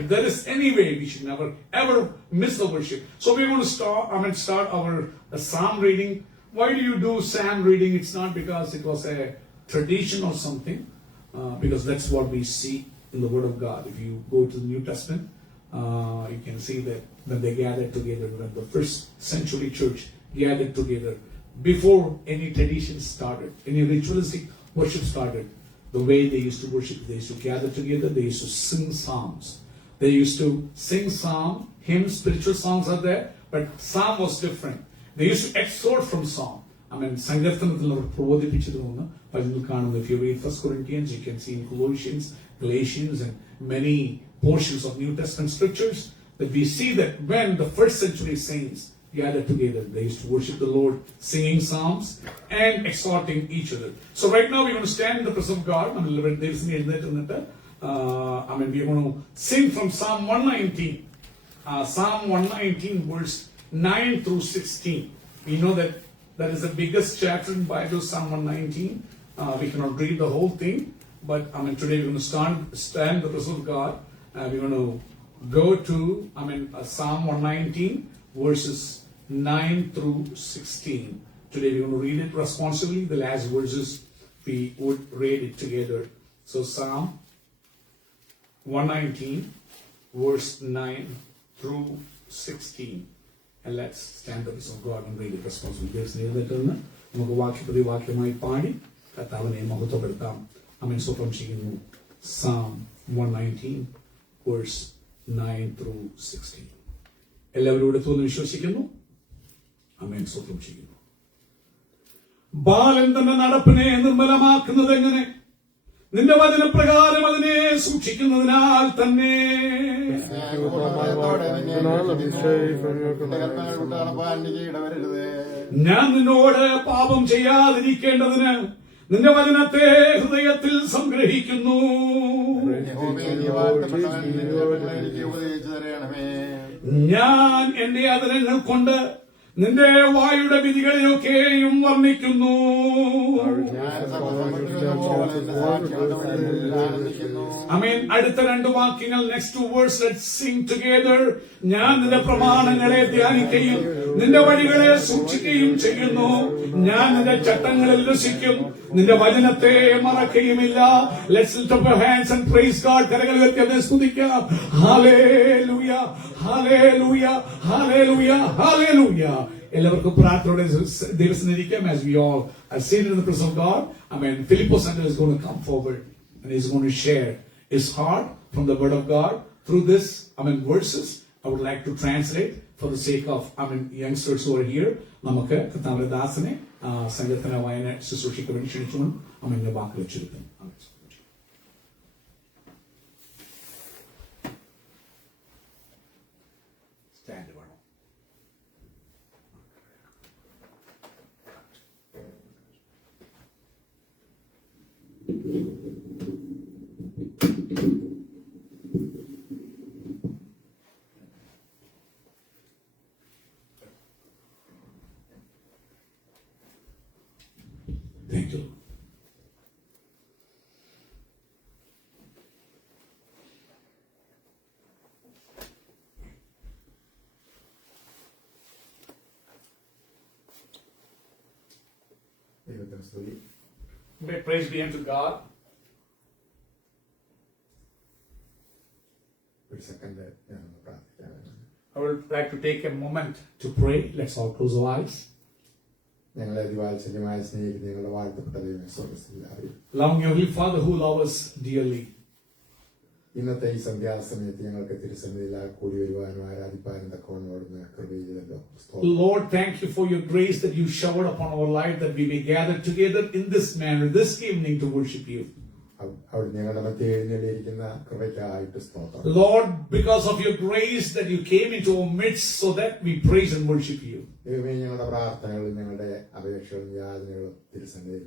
If there is any way, we should never ever miss the worship. So we're going to start our psalm reading. Why do you do psalm reading? It's not because it was a tradition or something, because that's what we see in the Word of God. If you go to the New Testament, you can see that when they gathered together, when the first century church gathered together, before any tradition started, any ritualistic worship started, the way they used to worship, they used to gather together, they used to sing psalms. They used to sing psalm, hymns, spiritual songs are there, but psalm was different. They used to exhort from psalm. സങ്കീർത്തനത്തിൽ അവർ പ്രബോധിപ്പിച്ചതുകൊണ്ട് ബൈബിളിൽ കാണുന്നു. If you read 1 Corinthians, you can see in Colossians, Galatians, and many portions of New Testament scriptures that we see that when the first century saints gathered together, they used to worship the Lord, singing psalms and exhorting each other. So right now we're going to stand in the presence of God. We're going to sing from Psalm 119. Psalm 119 verse 9 through 16. We know that that is the biggest chapter in the Bible, Psalm 119. We cannot read the whole thing, but today we're going to stand in the presence of God. We're going to go to Psalm 119 verses 9 through 16. Today we're going to read it responsibly. The last verses we would read it together. So Psalm 119 verse 9 through 16. And let's stand the presence of God and read it responsibly. നമുക്ക് വാക്യമായി പാടി കർത്താവിനെ മഹത്വപ്പെടുത്താം. ആമേൻ. സ്തോത്രം ചെയ്യുന്നു. Psalm 119 verse 9 through 16. എല്ലാവരും എടുത്തു എന്ന് വിശ്വസിക്കുന്നു. ആമേൻ. സ്തോത്രം ചെയ്യുന്നു. ബാലൻ തന്റെ നടപ്പിനെ നിർമ്മലമാക്കുന്നത് എങ്ങനെ? നിന്റെ വചനപ്രകാരം അതിനെ സൂക്ഷിക്കുന്നതിനാൽ തന്നെ. ഞാൻ നിന്നോട് പാപം ചെയ്യാതിരിക്കേണ്ടതിന് നിന്റെ വചനത്തെ ഹൃദയത്തിൽ സംഗ്രഹിക്കുന്നു. ഞാൻ എന്റെ അധരങ്ങൾ കൊണ്ട് നിന്റെ വായുടെ വിധികളെയൊക്കെയും വർണ്ണിക്കുന്നു. ആമേൻ. അടുത്ത രണ്ട് വാക്യങ്ങൾ, next two verse, let's sing together. ഞാൻ നിന്റെ പ്രമാണങ്ങളെ ധ്യാനിക്കുകയും നിന്റെ വഴികളെ സൂക്ഷിക്കുകയും ചെയ്യുന്നു. ഞാൻ നിന്റെ ചട്ടങ്ങളിൽ രസിക്കും, നിന്റെ വചനത്തെ മറക്കുകയുമില്ല. Let's lift up your hands and praise God. കരങ്ങൾ ഉയർത്തി അവനെ സ്തുതിക്കാം. Hallelujah, hallelujah, hallelujah, hallelujah. എല്ലാവർക്കും പ്രാർത്ഥനയോടെ ദൈവസന്നിധിക്കാം. As we all are seated in the presence of God, Philippos Sanders is going to come forward and he's going to share his heart from the Word of God through this verses. I would like to translate for the sake of youngsters who are here. നമുക്ക് കർത്താവിന്റെ ദാസനെ സങ്കീർത്തന വായന ശുശ്രൂഷയ്ക്ക് വേണ്ടി ക്ഷണിച്ചുകൊണ്ട് വാക്ക് വെച്ചിരിക്കുന്നു. Thank you. May praise be unto God. I would like to take a moment to pray. Let's all close our eyes. Loving Heavenly Father who loves us dearly. ഇന്നത്തെ ഈ സന്ധ്യാസമയത്ത് ഞങ്ങൾക്ക് തിരുസന്നിധിയിൽ കൂടി വരുവാനും ആരാധിപ്പാനും തക്കവണ്ണം അവിടുന്ന് കൃപ ചെയ്തല്ലോ. Lord, thank you for your grace that you showered upon our life, that we may gather together in this manner this evening to worship you. അവിടുന്ന് ഞങ്ങളുടെ മധ്യേ എഴുന്നള്ളിയിരിക്കുന്ന കൃപയ്ക്കായിട്ട് സ്തോത്രം. Lord, because of your grace that you came into our midst so that we praise and worship you. ദൈവമേ, ഞങ്ങളുടെ പ്രാർത്ഥനകളും ഞങ്ങളുടെ അപേക്ഷകളും യാതനകളും തിരുസന്നിധിയിൽ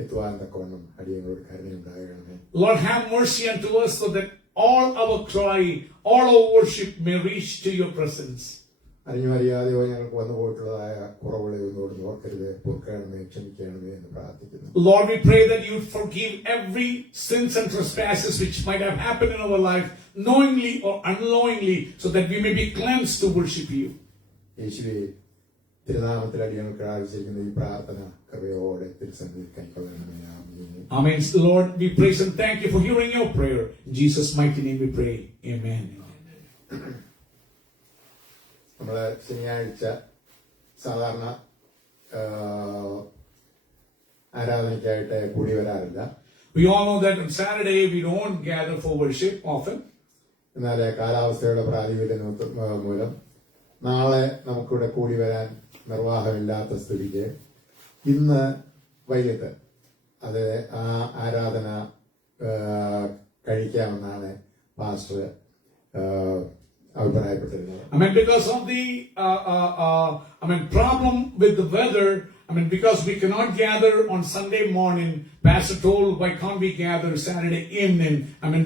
എത്തുവാൻ തക്കവണ്ണം അടിയങ്ങളോട് കരുണയുണ്ടാകണമേ. Lord, have mercy unto us so that all our cry, all our worship may reach to your presence. അറിഞ്ഞു അറിയാതെയോ ഞങ്ങൾക്ക് വന്നു പോയിട്ടുള്ളതായ കുറവുകളെ ഒന്നുകൂടെ ഓർക്കരുത്, പൊറുക്കണമേ, ക്ഷമിക്കണമേ എന്ന് പ്രാർത്ഥിക്കുന്നു. Lord, we pray that you forgive every sins and trespasses which might have happened in our life, knowingly or unknowingly, so that we may be cleansed to worship you. യേശുവേ, തിരുനാമത്തിൽ അടിയങ്ങൾക്ക് ആവശ്യിക്കുന്ന ഈ പ്രാർത്ഥന കൃപയോടെ തിരുസന്നിധിയിൽ കൈക്കൊള്ളണമേ. ആമേൻ. Amen. Lord, we praise and thank you for hearing your prayer. In Jesus' mighty name we pray. Amen. നമ്മള് ശനിയാഴ്ച സാധാരണ ആരാധനയ്ക്കായിട്ട് കൂടി വരാറില്ല. We all know that on Saturday we don't gather for worship often. എന്നാൽ കാലാവസ്ഥയുടെ പ്രാതികൂല്യം മൂലം നാളെ നമുക്കിവിടെ കൂടി വരാൻ നിർവാഹമില്ലാത്ത സ്ഥിതിക്ക് ഇന്ന് വൈകിട്ട് അത് ആ ആരാധന കഴിക്കാമെന്നാണ് പാസ്റ്റർ അഭിപ്രായപ്പെട്ടിരുന്നത്. I mean, because of the problem with the weather, because we cannot gather on Sunday morning, Pastor told, why can't we gather Saturday evening?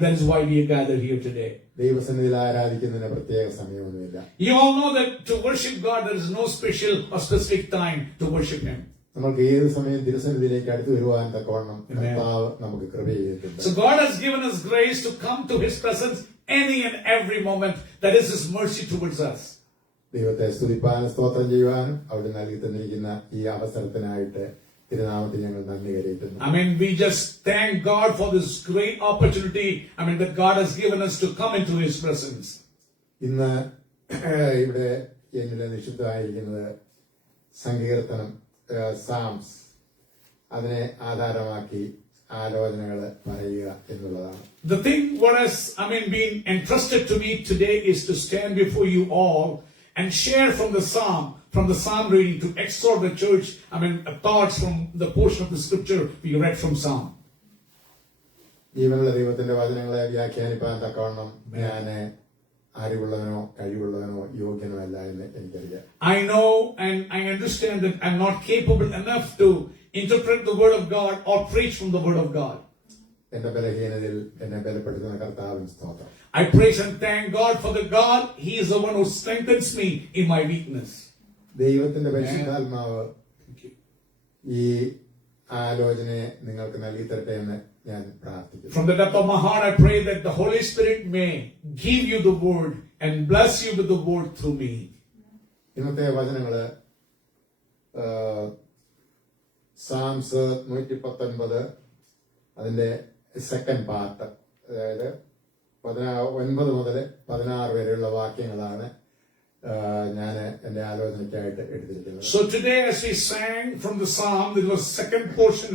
That is why we gather here today. ദൈവസന്നിധിയിൽ ആരാധിക്കുന്നതിന് പ്രത്യേക സമയമൊന്നുമില്ല. You all know that to worship God there is no special or specific time to worship Him. നമുക്ക് ഏത് സമയം തിരുസന്നിധിയിലേക്ക് അടുത്ത് വരുവാൻ തക്കവണ്ണം കർത്താവ് നമുക്ക് കൃപ ചെയ്തിട്ടുണ്ട്. So God has given us grace to come to His presence any and every moment. That is His mercy towards us. ദൈവത്തെ സ്തുതിപ്പാനും സ്തോത്രം ചെയ്യുവാനും അവിടെ നൽകി തന്നിരിക്കുന്ന ഈ അവസരത്തിനായിട്ട് തിരുനാമത്തിൽ ഞങ്ങൾ നന്ദി കരയറ്റുന്നു. We just thank God for this great opportunity. That God has given us to come into His presence. ഇന്ന് ഇവിടെ എന്നിലെ നിഷിദ്ധമായിരിക്കുന്നത് സങ്കീർത്തനം, സാംസ്, അതിനെ ആധാരമാക്കി ആലോചനകൾ പറയുക എന്നുള്ളതാണ്. The thing what has been entrusted to me today is to stand before you all and share from the psalm reading, to exhort the church, thoughts from the portion of the scripture we read from Psalm. ജീവനുള്ള ദൈവത്തിന്റെ വചനങ്ങളെ വ്യാഖ്യാനിപ്പാൻ തക്കവണ്ണം ഞാൻ അറിവുള്ളവനോ കഴിവുള്ളവനോ യോഗ്യനോ അല്ല എന്ന് എനിക്കറിയാം. I know and I understand that I'm not capable enough to interpret the word of God or preach from the word of God. എന്റെ ബലഹീനതയിൽ എന്നെ ബലപ്പെടുത്തുന്ന കർത്താവിന് സ്തോത്രം. I praise and thank God for the God. He is the one who strengthens me in my weakness. ദൈവത്തിന്റെ പരിശുദ്ധാത്മാവ് ഈ ആലോചനയെ നിങ്ങൾക്ക് നൽകി തരട്ടെ എന്ന് ഞാൻ പ്രാർത്ഥിക്കുന്നു. From the depth of my heart I pray that the Holy Spirit may give you the word and bless you with the word through me. ഇന്നത്തെ വചനങ്ങള് സാംസ് 119 അതിന്റെ സെക്കൻഡ് പാർട്ട്, അതായത് 9 മുതൽ 16 വരെയുള്ള വാക്യങ്ങളാണ് ഞാൻ എന്റെ ആലോചനയ്ക്കായിട്ട് എടുത്തിരിക്കുന്നത്. So today as we sang from the psalm, there was second portion,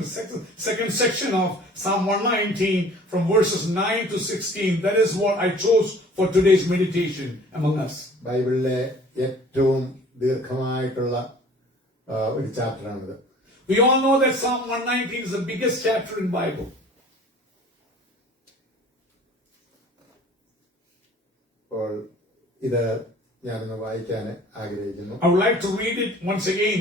second section of Psalm 119 from verses 9 to 16. That is what I chose for today's meditation among us. ബൈബിളിലെ ഏറ്റവും ദീർഘമായിട്ടുള്ള ഒരു ചാപ്റ്ററാണിത്. We all know that Psalm 119 is the biggest chapter in Bible. അപ്പോൾ ഇത് ഞാനൊന്ന് വായിക്കാൻ ആഗ്രഹിക്കുന്നു. I would like to read it once again,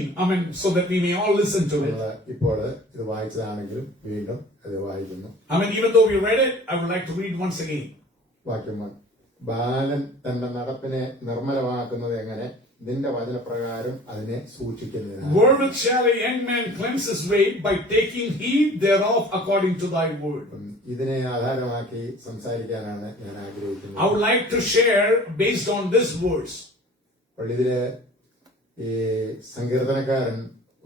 so that we may all listen to it. ഇപ്പോൾ ഇത് വായിച്ചതാണെങ്കിലും വീണ്ടും അത് വായിക്കുന്നു. Even though we read it, I would like to read once again. വാക്യം: ബാലൻ തന്റെ നടപ്പിനെ നിർമ്മലമാക്കുന്നത് എങ്ങനെ? നിന്റെ വചനപ്രകാരം അതിനെ സൂക്ഷിക്കുന്നതിനാണ്. Wherewith shall a young man cleanse his way? By taking heed thereof according to thy word. ഇതിനെ ആധാരമാക്കി സംസാരിക്കാനാണ് ഞാൻ ആഗ്രഹിക്കുന്നത്. I would like to share based on this verse. അപ്പോൾ ഇതില് ഈ സങ്കീർത്തനക്കാരൻ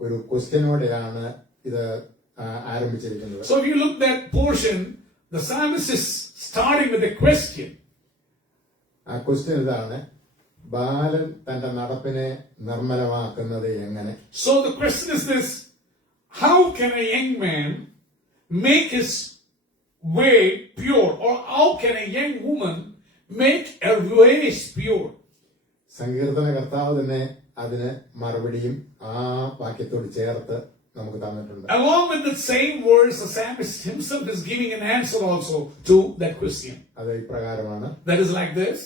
ഒരു ക്വസ്റ്റ്യനോടെയാണ് ഇത് ആരംഭിച്ചിരിക്കുന്നത്. So if you look that portion, the psalmist is starting with a question. ആ ക്വസ്റ്റ്യൻ ഇതാണ്: ബാലൻ തന്റെ നടപ്പിനെ നിർമ്മലമാക്കുന്നത് എങ്ങനെ? So the question is this: how can a young man make his way pure, or how can a young woman make her ways pure? സങ്കീർത്തന കർത്താവ് തന്നെ അതിന് മറുപടിയും ആ വാക്യത്തോട് ചേർത്ത് നമുക്ക് തന്നിട്ടുണ്ട്. Along with the same words, the psalmist himself is giving an answer also to that question. അത് ഇപ്രകാരമാണ്. That is like this: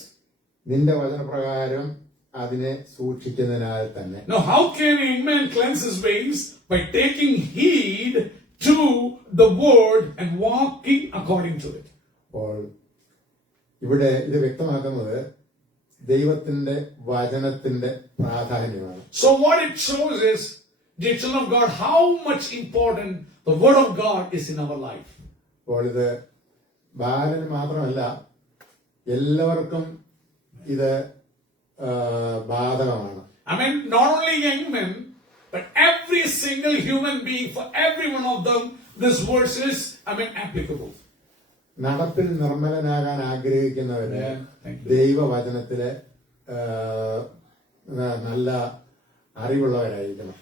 നിന്റെ വചനപ്രകാരം അതിനെ സൂക്ഷിക്കുന്നതിനാൽ തന്നെ. Now how can a man cleanse his ways? By taking heed to the word and walking according to it. അപ്പോൾ ഇവിടെ ഇത് വ്യക്തമാക്കുന്നത് ദൈവത്തിന്റെ വചനത്തിന്റെ പ്രാധാന്യമാണ്. So what it shows is, dear children of God, how much important the word of God is in our life. അപ്പോൾ ഇത് ബാലന് മാത്രമല്ല, എല്ലാവർക്കും ഇത് ബാധകമാണ്. I mean, not only young men, but every single human being, for every one of them, this verse is, applicable. നടപ്പിൽ നിർമ്മലനാകാൻ ആഗ്രഹിക്കുന്നവര് Yeah, thank you. ദൈവവചനത്തിലെ നല്ല അറിവുള്ളവരായിരിക്കണം.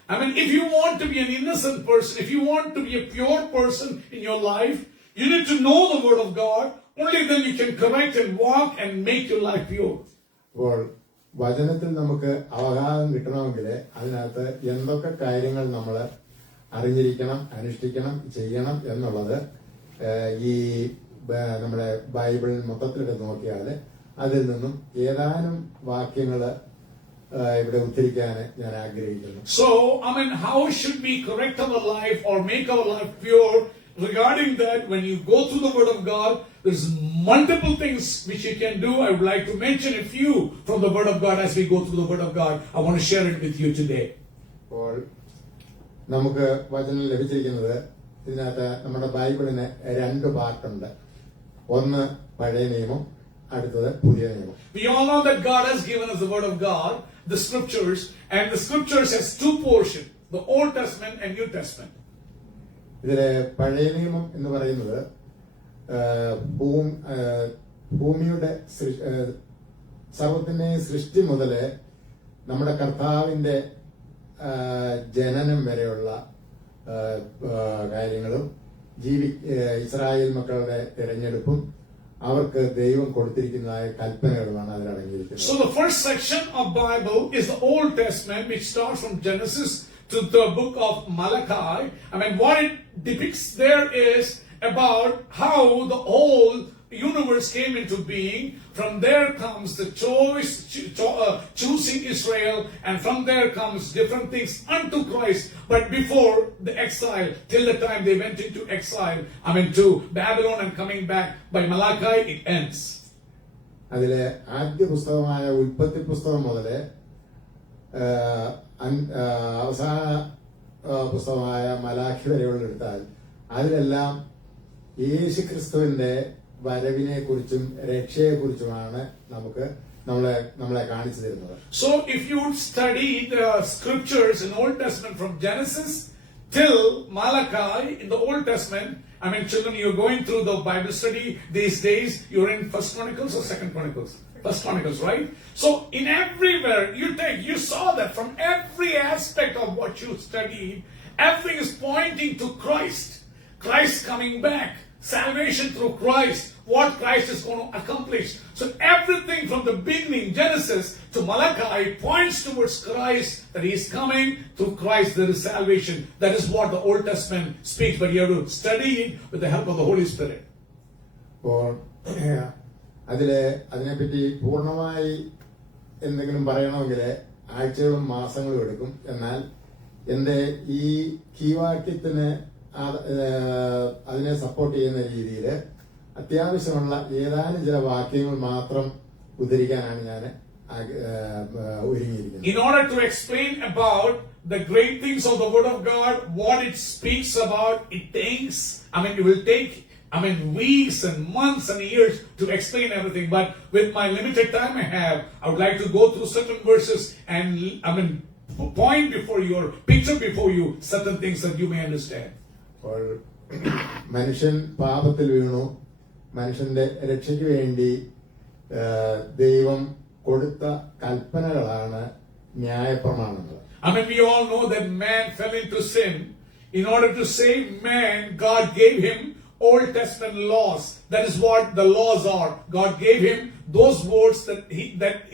If you want to be an innocent person, if you want to be a pure person in your life, you need to know the word of God. Only then you can correct and walk and make your life pure. അപ്പോൾ വചനത്തിൽ നമുക്ക് അവഗാഹം കിട്ടണമെങ്കിൽ അതിനകത്ത് എന്തൊക്കെ കാര്യങ്ങൾ നമ്മൾ അറിഞ്ഞിരിക്കണം, അനുഷ്ഠിക്കണം, ചെയ്യണം എന്നുള്ളത് ഈ നമ്മുടെ ബൈബിളിൽ മൊത്തത്തിലെടുത്ത് നോക്കിയാൽ അതിൽ നിന്നും ഏതാനും വാക്യങ്ങൾ ഇവിടെ ഉദ്ധരിക്കാൻ ഞാൻ ആഗ്രഹിക്കുന്നു. So, how should we correct our life or make our life pure? Regarding that, when you go through the Word of God, there's multiple things which you can do. I would like to mention a few from the Word of God as we go through the Word of God. I want to share it with you today. അപ്പോൾ നമുക്ക് വചനം ലഭിച്ചിരിക്കുന്നത് ഇതിനകത്ത് നമ്മുടെ ബൈബിളിന് 2 പാർട്ടുണ്ട്. ഒന്ന് പഴയ നിയമം, അടുത്തത് പുതിയ നിയമം. We all know that God has given us the Word of God, the Scriptures, and the Scriptures has 2 portions, the Old Testament and New Testament. ഇതിലെ പഴയ നിയമം എന്ന് പറയുന്നത് ഭൂമിയുടെ സർവത്തിന്റെ സൃഷ്ടി മുതല് നമ്മുടെ കർത്താവിന്റെ ജനനം വരെയുള്ള കാര്യങ്ങളും ഇസ്രായേൽ മക്കളുടെ തിരഞ്ഞെടുപ്പും അവർക്ക് ദൈവം കൊടുത്തിരിക്കുന്നതായ കൽപ്പനകളുമാണ് അതിലടങ്ങിയിരിക്കുന്നത്. So the first section of Bible is the Old Testament, which starts from Genesis to the book of Malachi. What it depicts there is about how the whole universe came into being. From there comes the choosing Israel, and from there comes different things unto Christ. But before the exile, till the time they went into exile, to Babylon and coming back, by Malachi it ends. അതിലെ ആദ്യ പുസ്തകമായ ഉൽപ്പത്തി പുസ്തകം മുതല് അവസാന പുസ്തകമായ മലാഖി വരെയുള്ള എടുത്താൽ അതിലെല്ലാം യേശുക്രിസ്തുവിന്റെ വരവിനെ കുറിച്ചും രക്ഷയെ കുറിച്ചുമാണ് നമ്മളെ കാണിച്ചു തരുന്നത്. So if you study the scriptures in Old Testament from Genesis till Malachi in the Old Testament, children, you're going through the Bible study these days. You're in First Chronicles or Second Chronicles? First Chronicles, right? So in everywhere you saw that from every aspect of what you studied, everything is pointing to Christ. Christ coming back, salvation through Christ, what Christ is going to accomplish. So everything from the beginning, Genesis to Malachi, points towards Christ, that He is coming. Through Christ there is salvation. That is what the Old Testament speaks, but you have to study it with the help of the Holy Spirit. അതിനെപ്പറ്റി പൂർണ്ണമായി എന്തെങ്കിലും പറയണമെങ്കിൽ ആഴ്ചകളും മാസങ്ങളും എടുക്കും. എന്നാൽ എന്റെ ഈ കീവാക്യത്തിന് അതിനെ സപ്പോർട്ട് ചെയ്യുന്ന രീതിയിൽ അത്യാവശ്യമുള്ള ഏതാനും ചില വാക്യങ്ങൾ മാത്രം ഉദ്ധരിക്കാനാണ് ഞാൻ ഒരുങ്ങിയിരിക്കുന്നത്. In order to explain about the great things of the Word of God, what it speaks about, it takes, it will take weeks and months and years to explain everything. But with my limited time I have, I would like to go through certain verses and point before you or picture before you certain things that you may understand. മനുഷ്യൻ പാപത്തിൽ വീണു. മനുഷ്യന്റെ രക്ഷയ്ക്ക് വേണ്ടി ദൈവം കൊടുത്ത കൽപ്പനകളാണ് ന്യായപ്രമാണങ്ങൾ. We all know that man fell into sin. In order to save man, God gave him Old Testament laws. That is what the laws are. God gave him those words that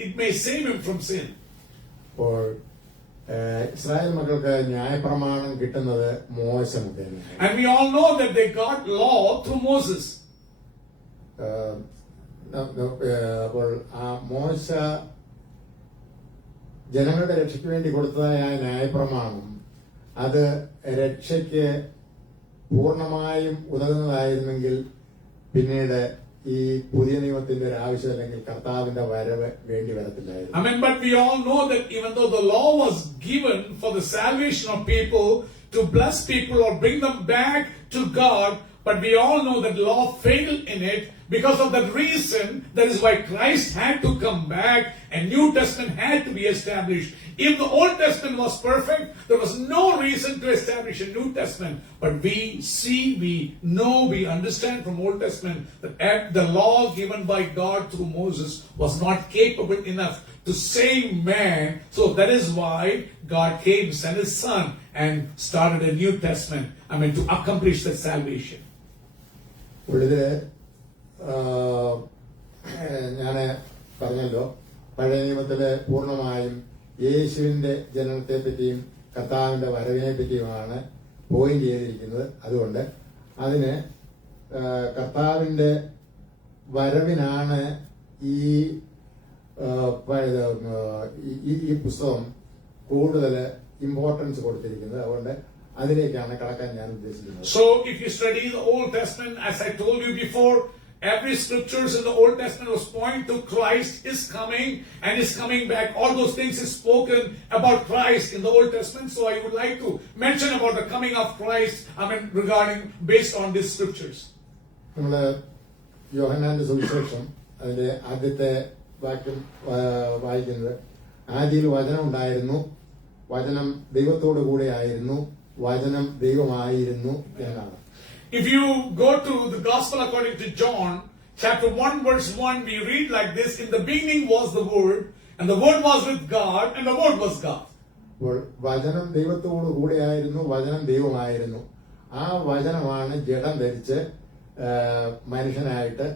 it may save him from sin. അപ്പോൾ ഇസ്രായേൽ മക്കൾക്ക് ന്യായപ്രമാണം കിട്ടുന്നത് മോശ മുഖേന. And we all know that they got law through Moses. അപ്പോൾ ആ മോശ ജനങ്ങളുടെ രക്ഷയ്ക്ക് വേണ്ടി കൊടുത്തതായ ന്യായപ്രമാണം അത് രക്ഷയ്ക്ക് പൂർണ്ണമായും ഉതകുന്നതായിരുന്നെങ്കിൽ പിന്നീട് ഈ പുതിയ നിയമത്തിന്റെ ഒരു ആവശ്യം അല്ലെങ്കിൽ കർത്താവിന്റെ വരവ് വേണ്ടി വരത്തില്ലായിരുന്നു. I mean, but we all know that even though the law was given for the salvation of people, to bless people or bring them back to God, but we all know that law failed in it. Because of that reason, that is why Christ had to come back and New Testament had to be established. If the Old Testament was perfect, there was no reason to establish a New Testament. But we see, we know, we understand from Old Testament that the law given by God through Moses was not capable enough to save man. So that is why God came, sent His Son, and started a New Testament. I mean, to accomplish that salvation. ഞാൻ പറഞ്ഞല്ലോ, പഴയ നിയമത്തിലെ പൂർണ്ണമായും യേശുവിന്റെ ജനനത്തെ പറ്റിയും കർത്താവിന്റെ വരവിനെ പറ്റിയുമാണ് പോയിന്റ് ചെയ്തിരിക്കുന്നത്. അതുകൊണ്ട് അതിന് കർത്താവിന്റെ വരവിനാണ് ഈ പുസ്തകം കൂടുതൽ ഇമ്പോർട്ടൻസ് കൊടുത്തിരിക്കുന്നത്. അതുകൊണ്ട് അതിലേക്കാണ് കടക്കാൻ ഞാൻ ഉദ്ദേശിക്കുന്നത്. So if you study the Old Testament, as I told you before, every scriptures in the Old Testament was pointing to Christ is coming and is coming back. All those things is spoken about Christ in the Old Testament. So I would like to mention about the coming of Christ, regarding, based on these scriptures. നമ്മള് യോഹന്നാന്റെ സുവിശേഷം അതിന്റെ ആദ്യത്തെ വാക്യം വായിക്കുന്നത്, ആദിയിൽ വചനം ഉണ്ടായിരുന്നു, വചനം ദൈവത്തോടു കൂടെ ആയിരുന്നു, വചനം ദൈവമായിരുന്നു എന്നാണ്. If you go to the Gospel according to John, chapter 1, verse 1, we read like this: in the beginning was the Word, and the Word was with God, and the Word was God. വചനം ദൈവത്തോടു കൂടെയായിരുന്നു, വചനം ദൈവമായിരുന്നു. ആ വചനമാണ് ജഡം ധരിച്ച് മനുഷ്യനായിട്ട്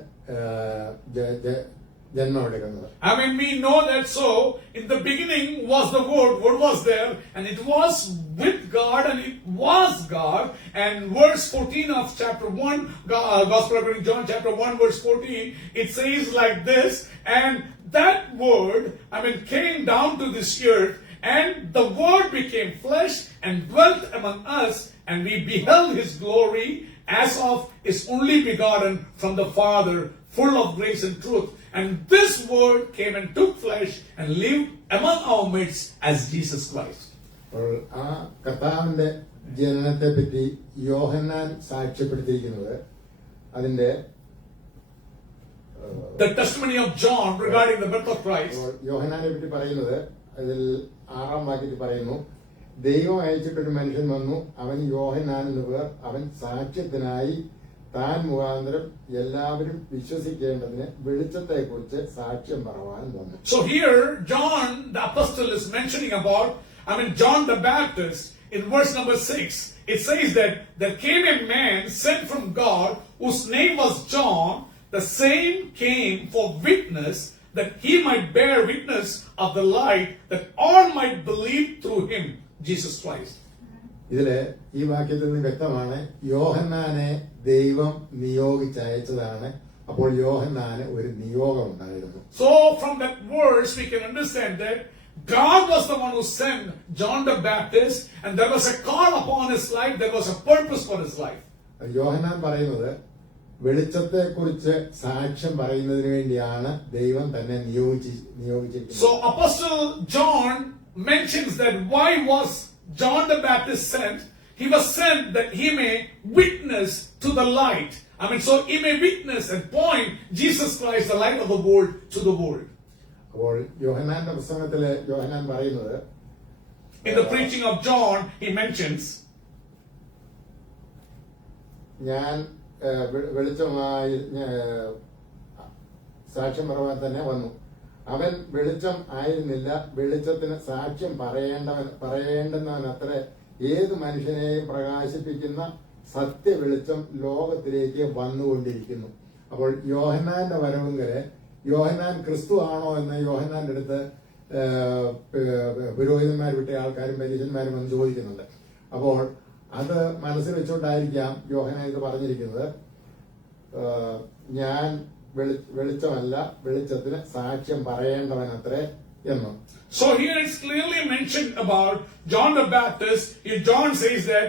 ജന്മമെടുക്കുന്നത്. I mean, we know that. So in the beginning was the Word, Word was there, and it was with God, and it was God. And verse 14 of chapter 1, Gospel according to John, chapter 1, verse 14, it says like this: and that Word, came down to this earth, and the Word became flesh and dwelt among us, and we beheld His glory as of His only begotten from the Father, full of grace and truth. And this Word came and took flesh and lived among our midst as Jesus Christ. ആ കർത്താവിന്റെ ജനനത്തെ പറ്റി യോഹന്നാൻ സാക്ഷ്യപ്പെടുത്തിയിരിക്കുന്നത് അതിന്റെ The testimony of John regarding the birth of Christ. യോഹന്നാനെ പറ്റി പറയുന്നത് അതിൽ 6-ാം വാക്യത്തിൽ പറയുന്നു, ദൈവം അയച്ചിട്ടൊരു മനുഷ്യൻ വന്നു, അവൻ യോഹന്നാൻ എന്ന് പേർ, അവൻ സാക്ഷ്യത്തിനായി താൻ മുഖാന്തരം എല്ലാവരും വിശ്വസിക്കേണ്ടതിന് വെളിച്ചത്തെ കുറിച്ച് സാക്ഷ്യം പറവാൻ വന്നു. So here John the apostle is mentioning about, John the Baptist. In verse number 6, it says that there came a man sent from God whose name was John. The same came for witness, that he might bear witness of the light, that all might believe through him, Jesus Christ. ഇതില് ഈ വാക്യത്തിൽ നിന്ന് വ്യക്തമാണ്, യോഹന്നാനെ ദൈവം നിയോഗിച്ചയച്ചതാണ്. അപ്പോൾ യോഹന്നാന് ഒരു നിയോഗം ഉണ്ടായിരുന്നു. So from that verse we can understand that God was the one who sent John the Baptist, and there was a call upon his life, there was a purpose for his life. യോഹന്നാൻ പറയുന്നത് വെളിച്ചത്തെ കുറിച്ച് സാക്ഷ്യം പറയുന്നതിന് വേണ്ടിയാണ് ദൈവം തന്നെ നിയോഗിച്ചിരിക്കുന്നത്. So Apostle John mentions that why was John the Baptist sent? He was sent that he may witness to the light. So he may witness and point Jesus Christ, the light of the world, to the world. അപ്പോൾ യോഹന്നാന്റെ പുസ്തകത്തില് യോഹന്നാൻ പറയുന്നത്, in the preaching of John he mentions, ഞാൻ വെളിച്ചമായി സാക്ഷ്യം പറയാൻ തന്നെ വന്നു. അവൻ വെളിച്ചം ആയിരുന്നില്ല, വെളിച്ചത്തിന് സാക്ഷ്യം പറയേണ്ടുന്നവനത്ര ഏത് മനുഷ്യനെയും പ്രകാശിപ്പിക്കുന്ന സത്യ വെളിച്ചം ലോകത്തിലേക്ക് വന്നുകൊണ്ടിരിക്കുന്നു. അപ്പോൾ യോഹന്നാന്റെ വരവെങ്കില് യോഹന്നാൻ ക്രിസ്തു ആണോ എന്ന് യോഹന്നാന്റെ അടുത്ത് പുരോഹിതന്മാർ വിട്ട ആൾക്കാരും പരീശന്മാരും വന്ന് ചോദിക്കുന്നുണ്ട്. അപ്പോൾ അത് മനസ്സിൽ വെച്ചുകൊണ്ടായിരിക്കാം യോഹന്നാൻ ഇത് പറഞ്ഞിരിക്കുന്നത്, ഞാൻ വെളിച്ചമല്ല, വെളിച്ചത്തിന് സാക്ഷ്യം പറയേണ്ടവനത്രേ എന്ന്. So here it's clearly mentioned about John the Baptist. Here John says that,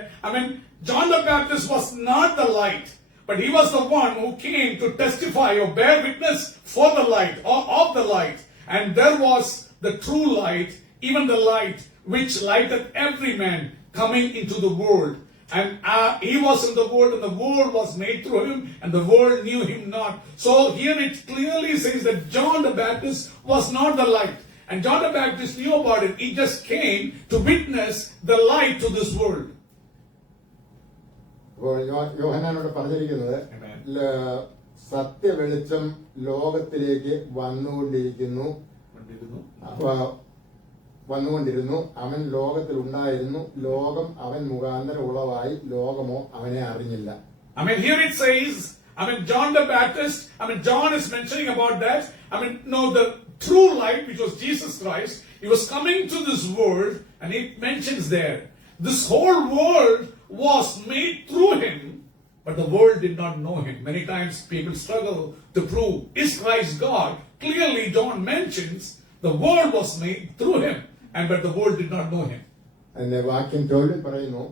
John the Baptist was not the light, but he was the one who came to testify or bear witness for the light or of the light. And there was the true light, even the light which lighteth every man coming into the world. And he was in the world, and the world was made through him, and the world knew him not. So here it clearly says that John the Baptist was not the light. And John the Baptist knew about it. He just came to witness the light to this world. അപ്പോൾ യോഹന്നാനോട് പറഞ്ഞിരിക്കുന്നത് Amen. സത്യവെളിച്ചം ലോകത്തിലേക്ക് വന്നുകൊണ്ടിരുന്നു. അവൻ ലോകത്തിൽ ഉണ്ടായിരുന്നു. ലോകം അവൻ മുഖാന്തരം ഉളവായി. ലോകമോ അവനെ അറിഞ്ഞില്ല. I mean, here it says, John the Baptist, John is mentioning about that. The true light, which was Jesus Christ, he was coming to this world, and it mentions there, this whole world was made through him, but the world did not know him. Many times people struggle to prove, is Christ God? Clearly, John mentions the world was made through him, but the world did not know him. അതിന്റെ വാക്യം 12 പറയുന്നു,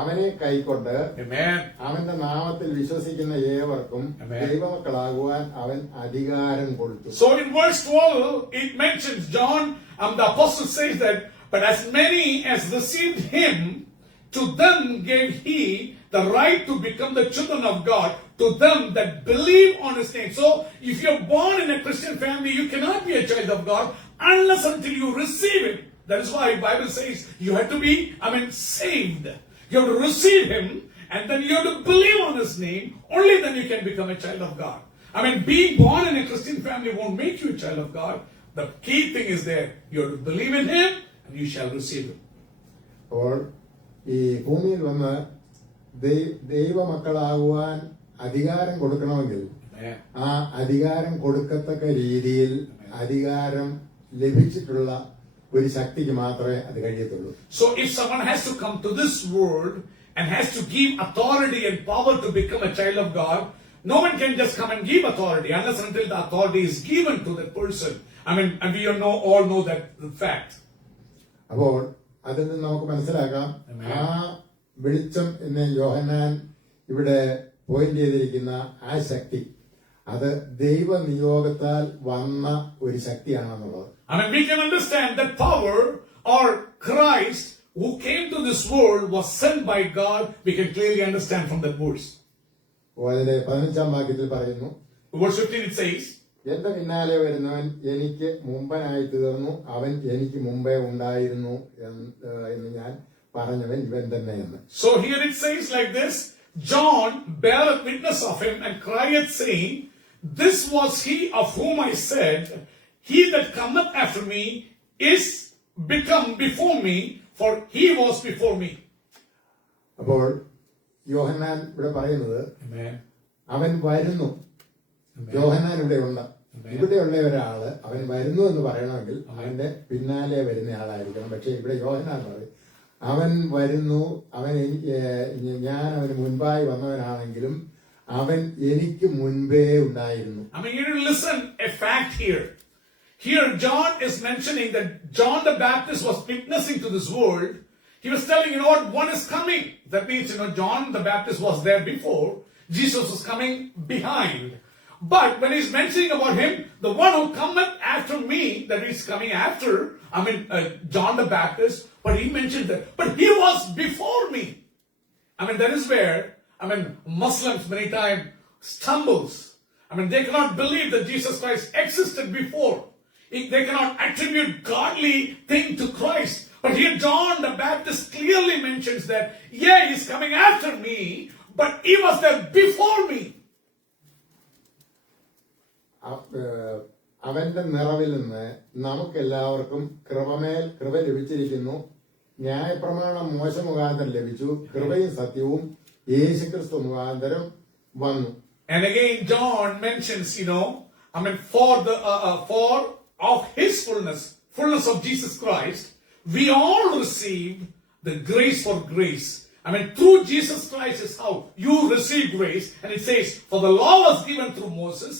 അവനെ കൈക്കൊണ്ട് Amen. അവന്റെ നാമത്തിൽ വിശ്വസിക്കുന്ന ഏവർക്കും ദൈവമക്കളാകുവാൻ അവൻ അധികാരം കൊടുത്തു. So in verse 12, it mentions John, the apostle says that, but as many as received him, to them gave he the right to become the children of God, to them that believe on his name. So if you're born in a Christian family, you cannot be a child of God unless until you receive him. That is why the Bible says you have to be, saved. You have to receive him, and then you have to believe on his name. Only then you can become a child of God. Being born in a Christian family won't make you a child of God. The key thing is there. You have to believe in him, and you shall receive him. അപ്പോൾ ഈ ഭൂമിയിൽ വന്ന് ദൈവമക്കളാകുവാൻ അധികാരം കൊടുക്കണമെങ്കിൽ ആ അധികാരം കൊടുക്കത്തക്ക രീതിയിൽ അധികാരം ലഭിച്ചിട്ടുള്ള ഒരു ശക്തിക്ക് മാത്രമേ അത് കഴിയത്തുള്ളൂ. So if someone has to come to this world and has to give authority and power to become a child of God, no one can just come and give authority unless until the authority is given to that person. And we all know that fact. അപ്പോൾ അതിൽ നിന്ന് നമുക്ക് മനസ്സിലാക്കാം, ആ വെളിച്ചം എന്ന് യോഹന്നാൻ ഇവിടെ പോയിന്റ് ചെയ്തിരിക്കുന്ന ആ ശക്തി അത് ദൈവനിയോഗത്താൽ വന്ന ഒരു ശക്തിയാണെന്നുള്ളത്. We can understand that power or Christ who came to this world was sent by God. We can clearly understand from that verse. അതിലെ 15-ാം വാക്യത്തിൽ പറയുന്നു, verse 15 it says, എന്റെ പിന്നാലെ വരുന്നവൻ എനിക്ക് മുമ്പനായി തീർന്നു, അവൻ എനിക്ക് മുമ്പേ ഉണ്ടായിരുന്നു എന്ന് ഞാൻ പറഞ്ഞവൻ ഇവൻ തന്നെ എന്ന്. So here it says like this, John beareth witness of him and crieth saying, this was he of whom I said, he that cometh after me is become before me, for he was before me. അപ്പോൾ യോഹന്നാൻ ഇവിടെ പറയുന്നത്, അവൻ വരുന്നു. യോഹന്നാൻ ഇവിടെ ഉണ്ട്. ഇവിടെയുള്ള ഒരാള് അവൻ വരുന്നു എന്ന് പറയണമെങ്കിൽ അവന്റെ പിന്നാലെ വരുന്ന ആളായിരിക്കണം. പക്ഷെ ഇവിടെ യോഹന്നാൻ പറയും, അവൻ വരുന്നു, ഞാൻ അവന് മുൻപായി വന്നവനാണെങ്കിലും അവൻ എനിക്ക് മുൻപേ ഉണ്ടായിരുന്നു. You listen a fact here. Here John is mentioning that John the Baptist was witnessing to this world. He was telling, one is coming. That means, John the Baptist was there before. Jesus was coming behind. But when he's mentioning about him, the one who cometh after me, that he's coming after, John the Baptist, but he mentioned that, but he was before me. That is where, Muslims many times stumbles. They cannot believe that Jesus Christ existed before. They cannot attribute godly thing to Christ. But here John the Baptist clearly mentions that, he's coming after me, but he was there before me. അവന്റെ നിറവിൽ നിന്ന് നമുക്കെല്ലാവർക്കും കൃപ ലഭിച്ചിരിക്കുന്നു. ന്യായപ്രമാണം മോശ മുഖാന്തരം ലഭിച്ചു, കൃപയും സത്യവും യേശുക്രിസ്തു മുഖാന്തരം വന്നു. And again John mentions, for of his fullness of Jesus Christ, we all received the grace for grace. Through Jesus Christ is how you receive grace. And it says, for the law was given through Moses,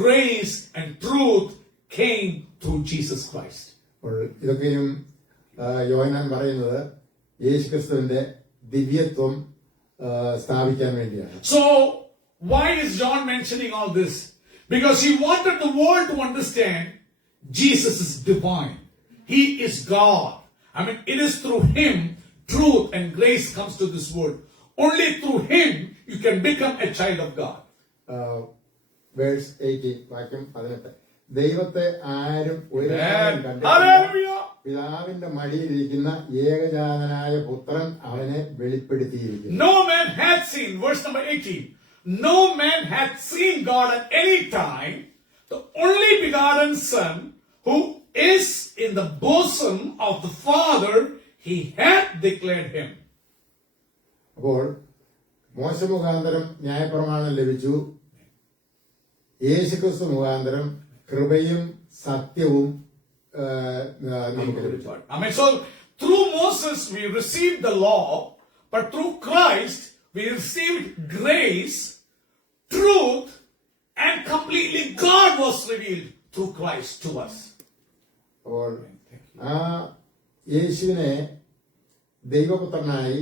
grace and truth came through Jesus Christ. ഇതൊക്കെയും യോഹന്നാൻ പറയുന്നത് യേശുക്രിസ്തുവിന്റെ ദിവ്യത്വം സ്ഥാപിക്കാൻ വേണ്ടിയാണ്. So, why is John mentioning all this? Because he wanted the world to understand Jesus is divine. He is God. I mean, it is through him truth and grace comes to this world. Only through him you can become a child of God. Verse 18 വാക്യം 18 ദൈവത്തെ ആരും ഒരു കണ്ടിട്ടില്ല, Hallelujah. പിതാവിന്റെ മടിയിലിരിക്കുന്ന ഏകജാതനായ പുത്രൻ അവനെ വെളിപ്പെടുത്തിയിരിക്കുന്നു. No man hath seen, verse number 18, no man hath seen God at any time. The only begotten Son, who is in the bosom of the Father, he hath declared him. അപ്പോൾ മോശ മുഖാന്തരം ന്യായപ്രമാണം ലഭിച്ചു. യേശുക്രിസ്തു മുഖാന്തരം കൃപയും സത്യവും നമുക്ക് ലഭിച്ചു. Amen. So through Moses we received the law, but through Christ we received grace, truth, and completely God was revealed through Christ to us. അപ്പോൾ ആ യേശുവിനെ ദൈവപുത്രനായി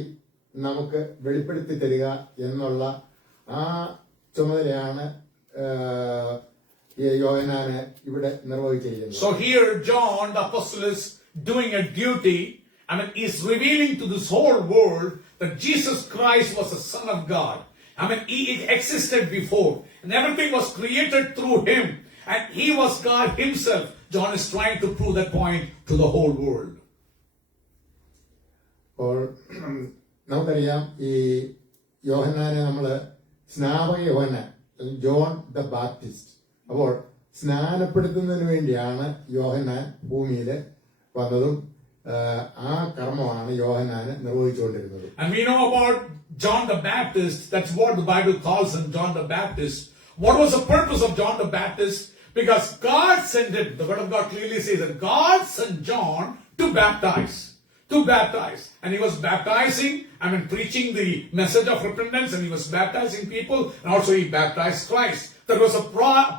നമുക്ക് വെളിപ്പെടുത്തി തരിക എന്നുള്ള ആ ചുമതലയാണ് യോഹന്നാന് ഇവിടെ നിർവഹിച്ചിരിക്കുന്നത്. So here John the apostle is doing a duty. I mean, he's revealing to this whole world that Jesus Christ was the Son of God. I mean, he existed before, and everything was created through him, and he was God himself. John is trying to prove that point to the whole world. അപ്പോൾ നമുക്കറിയാം ഈ യോഹന്നാനെ നമ്മള് സ്നാപക യോഹന്നാൻ, John the Baptist. അപ്പോൾ സ്നാനപ്പെടുത്തുന്നതിന് വേണ്ടിയാണ് യോഹന്നാൻ ഭൂമിയിൽ വന്നതും ആ കർമ്മമാണ് യോഹന്നാന് നിർവഹിച്ചുകൊണ്ടിരുന്നത്. And we know about John the Baptist. That's what the Bible calls him, John the Baptist. What was the purpose of John the Baptist? Because God sent him. The Word of God clearly says that God sent John to baptize. And he was baptizing, I mean, preaching the message of repentance, and he was baptizing people, and also he baptized Christ. That was a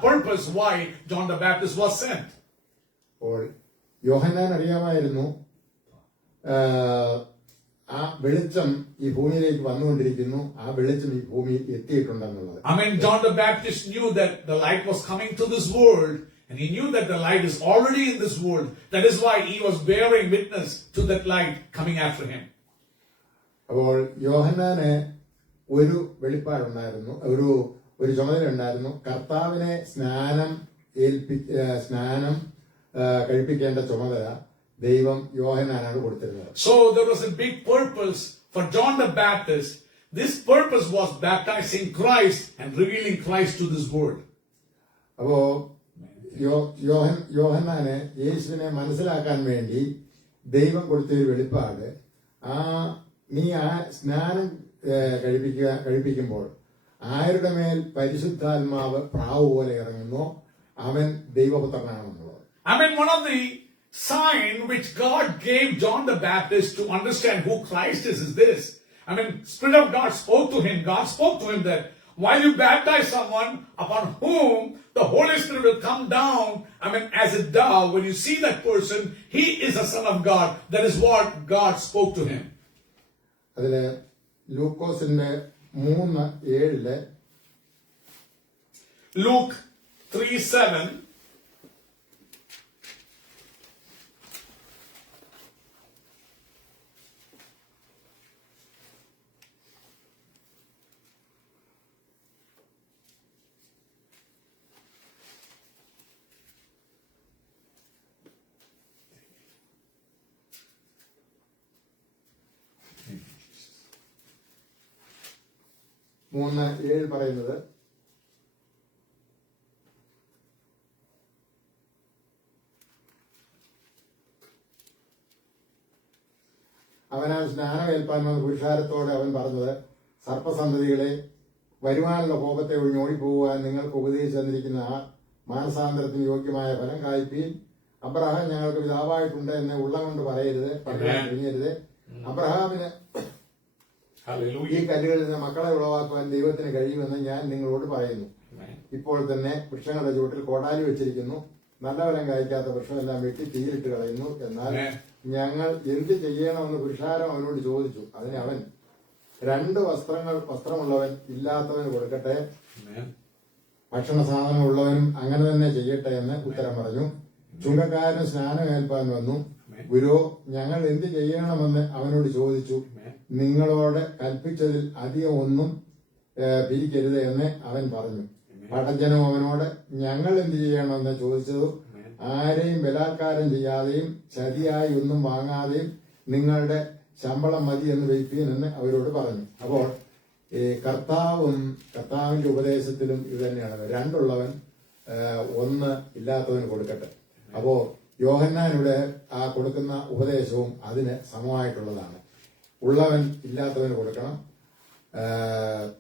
purpose why John the Baptist was sent. അപ്പോൾ യോഹന്നാൻ അറിയാമായിരുന്നു ആ വെളിച്ചം ഈ ഭൂമിയിലേക്ക് വന്നുകൊണ്ടിരിക്കുന്നു, ആ വെളിച്ചം ഈ ഭൂമിയിൽ എത്തിയിട്ടുണ്ടെന്നുള്ളത്. I mean, John the Baptist knew that the light was coming to this world, and he knew that the light is already in this world. That is why he was bearing witness to that light coming after him. അപ്പോൾ യോഹന്നാന് ഒരു വെളിപ്പാടുണ്ടായിരുന്നു, ഒരു ചുമതല ഉണ്ടായിരുന്നു. കർത്താവിനെ സ്നാനം കഴിപ്പിക്കേണ്ട ചുമതല ദൈവം യോഹന്നാനാണ് കൊടുത്തിരുന്നത്. So there was a big purpose for John the Baptist. This purpose was baptizing Christ and revealing Christ to this world. അപ്പോ യോഹന്നാന് യേശുവിനെ മനസ്സിലാക്കാൻ വേണ്ടി ദൈവം കൊടുത്തൊരു വെളിപ്പാട്, നീ ആ സ്നാനം കഴിപ്പിക്കുമ്പോൾ ആരുടെ മേൽ പരിശുദ്ധാത്മാവ് പ്രാവ് പോലെ ഇറങ്ങുന്നോ അവൻ ദൈവപുത്രനാണെന്നുള്ളത്. I mean, one of the sign which God gave John the Baptist to understand who Christ is this. I mean, Spirit of God spoke to him. God spoke to him that while you baptize someone upon whom the Holy Spirit will come down, I mean, as a dove, when you see that person, he is a son of God. That is what God spoke to him. അതില് ലൂക്കോസിന്റെ 3:7 Luke 3:7. പറയുന്നത്, അവനാൽ സ്നാനം ഏൽപ്പാൻ വന്ന പുരുഷാരത്തോടെ അവൻ പറഞ്ഞത്, സർപ്പസന്തതികളെ, വരുവാനുള്ള കോപത്തെ ഒഴിഞ്ഞോടിപ്പോകുവാൻ നിങ്ങൾക്ക് ഉപദേശിച്ചു തന്നിരിക്കുന്ന ആ മാനസാന്തരത്തിന് യോഗ്യമായ ഫലം കായ്പീൻ. അബ്രഹാം ഞങ്ങൾക്ക് പിതാവായിട്ടുണ്ട് എന്ന് ഉള്ളം കൊണ്ട് പറയരുത്, പറയാൻ തുനിയരുത്. അബ്രഹാമിന് ഈ കല്ലുകളിൽ നിന്ന് മക്കളെ ഉളവാക്കുവാൻ ദൈവത്തിന് കഴിയുമെന്ന് ഞാൻ നിങ്ങളോട് പറയുന്നു. ഇപ്പോൾ തന്നെ വൃക്ഷങ്ങളുടെ ചുവട്ടിൽ കോടാലി വെച്ചിരിക്കുന്നു. നല്ല ഫലം കായ്ക്കാത്ത വൃക്ഷമെല്ലാം വെട്ടി തീയിലിട്ട് കളയുന്നു. എന്നാൽ ഞങ്ങൾ എന്ത് ചെയ്യണമെന്ന് പുരുഷാരം അവനോട് ചോദിച്ചു. അതിന് അവൻ, രണ്ട് വസ്ത്രമുള്ളവൻ ഇല്ലാത്തവന് കൊടുക്കട്ടെ, Amen. ഭക്ഷണ സാധനം ഉള്ളവനും അങ്ങനെ തന്നെ ചെയ്യട്ടെ എന്ന് ഉത്തരം പറഞ്ഞു. ചുങ്കക്കാരന് സ്നാനമേൽപ്പാൻ വന്നു. ഗുരു, ഞങ്ങൾ എന്ത് ചെയ്യണമെന്ന് അവനോട് ചോദിച്ചു. നിങ്ങളോട് കൽപ്പിച്ചതിൽ അധികം ഒന്നും പിരിക്കരുത് എന്ന് അവൻ പറഞ്ഞു. പടജ്ജനം അവനോട് ഞങ്ങൾ എന്ത് ചെയ്യണമെന്ന് ചോദിച്ചതു, ആരെയും ബലാത്കാരം ചെയ്യാതെയും ചതിയായി ഒന്നും വാങ്ങാതെയും നിങ്ങളുടെ ശമ്പളം മതി എന്ന് വയ്പ്പീൻ എന്ന് അവരോട് പറഞ്ഞു. അപ്പോൾ കർത്താവിന്റെ ഉപദേശത്തിലും ഇത് തന്നെയാണ്, രണ്ടുള്ളവൻ ഒന്ന് ഇല്ലാത്തവന് കൊടുക്കട്ടെ. അപ്പോ യോഹന്നാൻ ഇവിടെ ആ കൊടുക്കുന്ന ഉപദേശവും അതിന് സമമായിട്ടുള്ളതാണ്. ഉള്ളവൻ ഇല്ലാത്തവന് കൊടുക്കണം,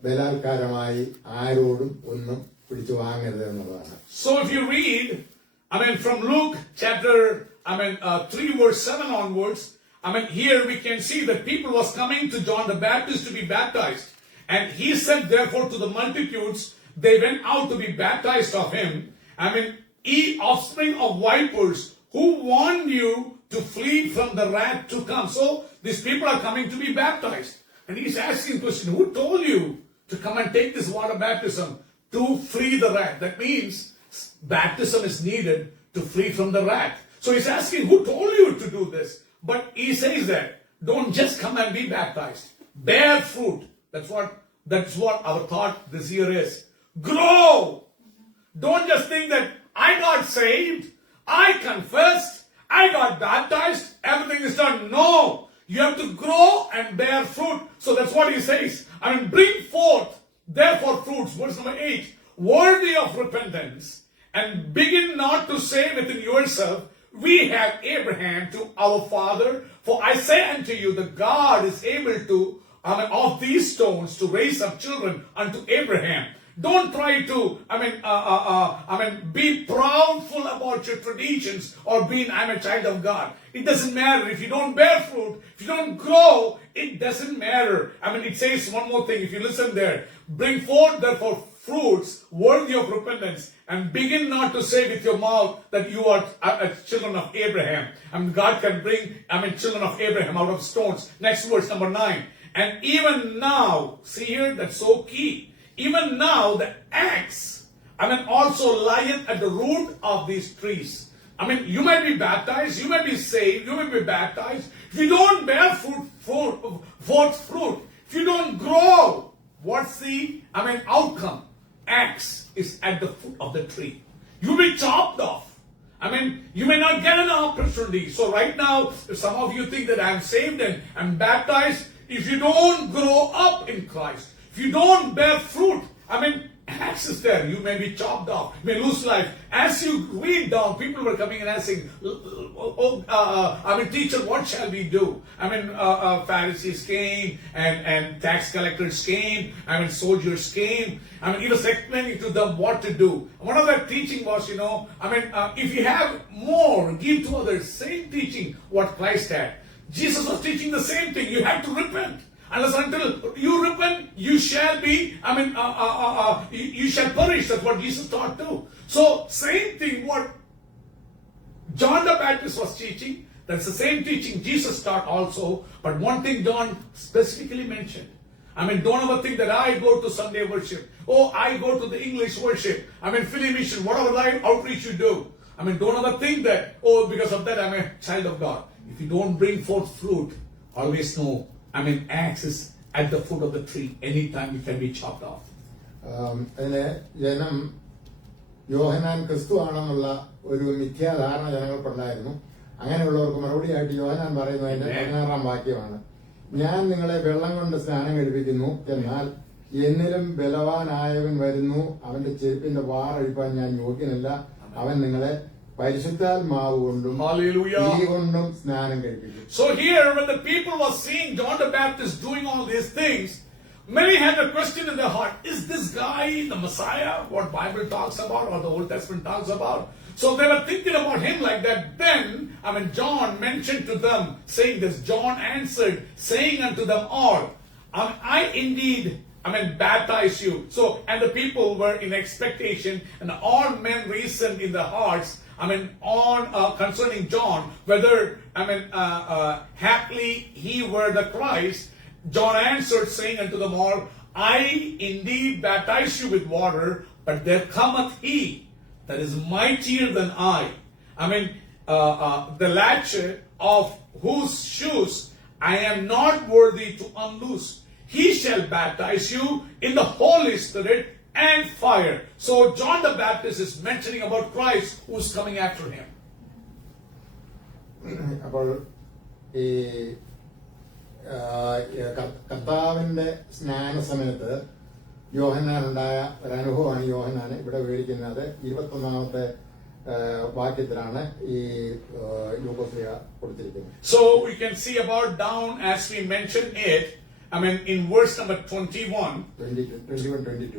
ബലാത്കാരമായി ആരോടും ഒന്നും പിടിച്ചു വാങ്ങരുത് എന്നുള്ളതാണ്. So if you read, from Luke chapter, 3 verse 7 onwards, here we can see that people was coming to John the Baptist to be baptized. And he said therefore to the multitudes, they went out to be baptized of him. Ye offspring of vipers, who warned you to flee from the wrath to come. So these people are coming to be baptized. And he's asking the question, who told you to come and take this water baptism to flee the wrath? That means baptism is needed to flee from the wrath. So he's asking, who told you to do this? But he says that, don't just come and be baptized. Bear fruit. That's what our thought this year is. Grow. Don't just think that I got saved, I confessed, I got baptized, everything is done. No. You have to grow and bear fruit. So that's what he says. Bring forth therefore fruits. Verse number 8. Worthy of repentance, and begin not to say within yourself, we have Abraham to our father. For I say unto you, that God is able to, of these stones to raise up children unto Abraham. Don't try to, be proudful about your traditions or being, I'm a child of God. It doesn't matter. If you don't bear fruit, if you don't grow, it doesn't matter. It says one more thing. If you listen there, bring forth therefore fruits worthy of repentance, and begin not to say with your mouth that you are children of Abraham. God can bring, children of Abraham out of stones. Next verse, number 9. And even now, see here, that's so key. Even now the axe, also lieth at the root of these trees. You might be baptized, you might be saved, you might be baptized. If you don't bear forth fruit, if you don't grow, what's the, outcome? Axe is at the foot of the tree. You'll be chopped off. You may not get an opportunity. So right now, if some of you think that I'm saved and I'm baptized, if you don't grow up in Christ, if you don't bear fruit, axe is there. You may be chopped off. You may lose life. As you read down, people were coming and asking, teacher, what shall we do? Pharisees came and tax collectors came. Soldiers came. He was explaining to them what to do. One of their teaching was, if you have more, give to others. Same teaching what Christ had. Jesus was teaching the same thing. You have to repent. Unless until you repent, you shall be, you shall perish. That's what Jesus taught too. So, same thing what John the Baptist was teaching, that's the same teaching Jesus taught also. But one thing John specifically mentioned. Don't ever think that I go to Sunday worship. Oh, I go to the English worship. Philly mission, whatever life outreach you do. Don't ever think that, oh, because of that I'm a child of God. If you don't bring forth fruit, always know, axe is at the foot of the tree. Anytime it can be chopped off. അതിന് ജനം യോഹന്നാൻ ക്രിസ്തു ആണെന്നുള്ള ഒരു മിഥ്യാധാരണ ജനങ്ങൾക്കുണ്ടായിരുന്നു. അങ്ങനെയുള്ളവർക്ക് മറുപടിയായിട്ട് യോഹന്നാൻ പറയുന്നത് അതിന്റെ 16-ാം വാക്യമാണ്. ഞാൻ നിങ്ങളെ വെള്ളം കൊണ്ട് സ്നാനം കഴിപ്പിക്കുന്നു, എന്നാൽ എന്നിലും ബലവാനായവൻ വരുന്നു, അവന്റെ ചെരുപ്പിന്റെ വാറഴിപ്പാൻ ഞാൻ യോഗ്യനല്ല. അവൻ നിങ്ങളെ പരിശുദ്ധാത്മാവ് കൊണ്ടും തീ കൊണ്ടും സ്നാനം കഴിപ്പിക്കും. So here when the people were seeing John the Baptist doing all these things, many had a question in their heart, is this guy the Messiah, what Bible talks about or the Old Testament talks about? So they were thinking about him like that. Then, John mentioned to them, saying this, John answered, saying unto them all, I indeed, baptize you. So, and the people were in expectation, and all men reasoned in their hearts, concerning John, whether, haply he were the Christ. John answered, saying unto them all, I indeed baptize you with water, but there cometh he that is mightier than I. The latch of whose shoes I am not worthy to unloose. He shall baptize you in the Holy Spirit and fire. So John the Baptist is mentioning about Christ who is coming after him. അപ്പോൾ ഈ കർത്താവിന്റെ സ്നാന സമയത്ത് യോഹന്നാനുണ്ടായ ഒരു അനുഭവമാണ് യോഹന്നാന് ഇവിടെ വിവരിക്കുന്നത്. 21-ാമത്തെ വാക്യത്തിലാണ് ഈ ലൂക്കോസ് കൊടുത്തിരിക്കുന്നത്. So we can see about down as we mentioned it. In verse number 21. 22.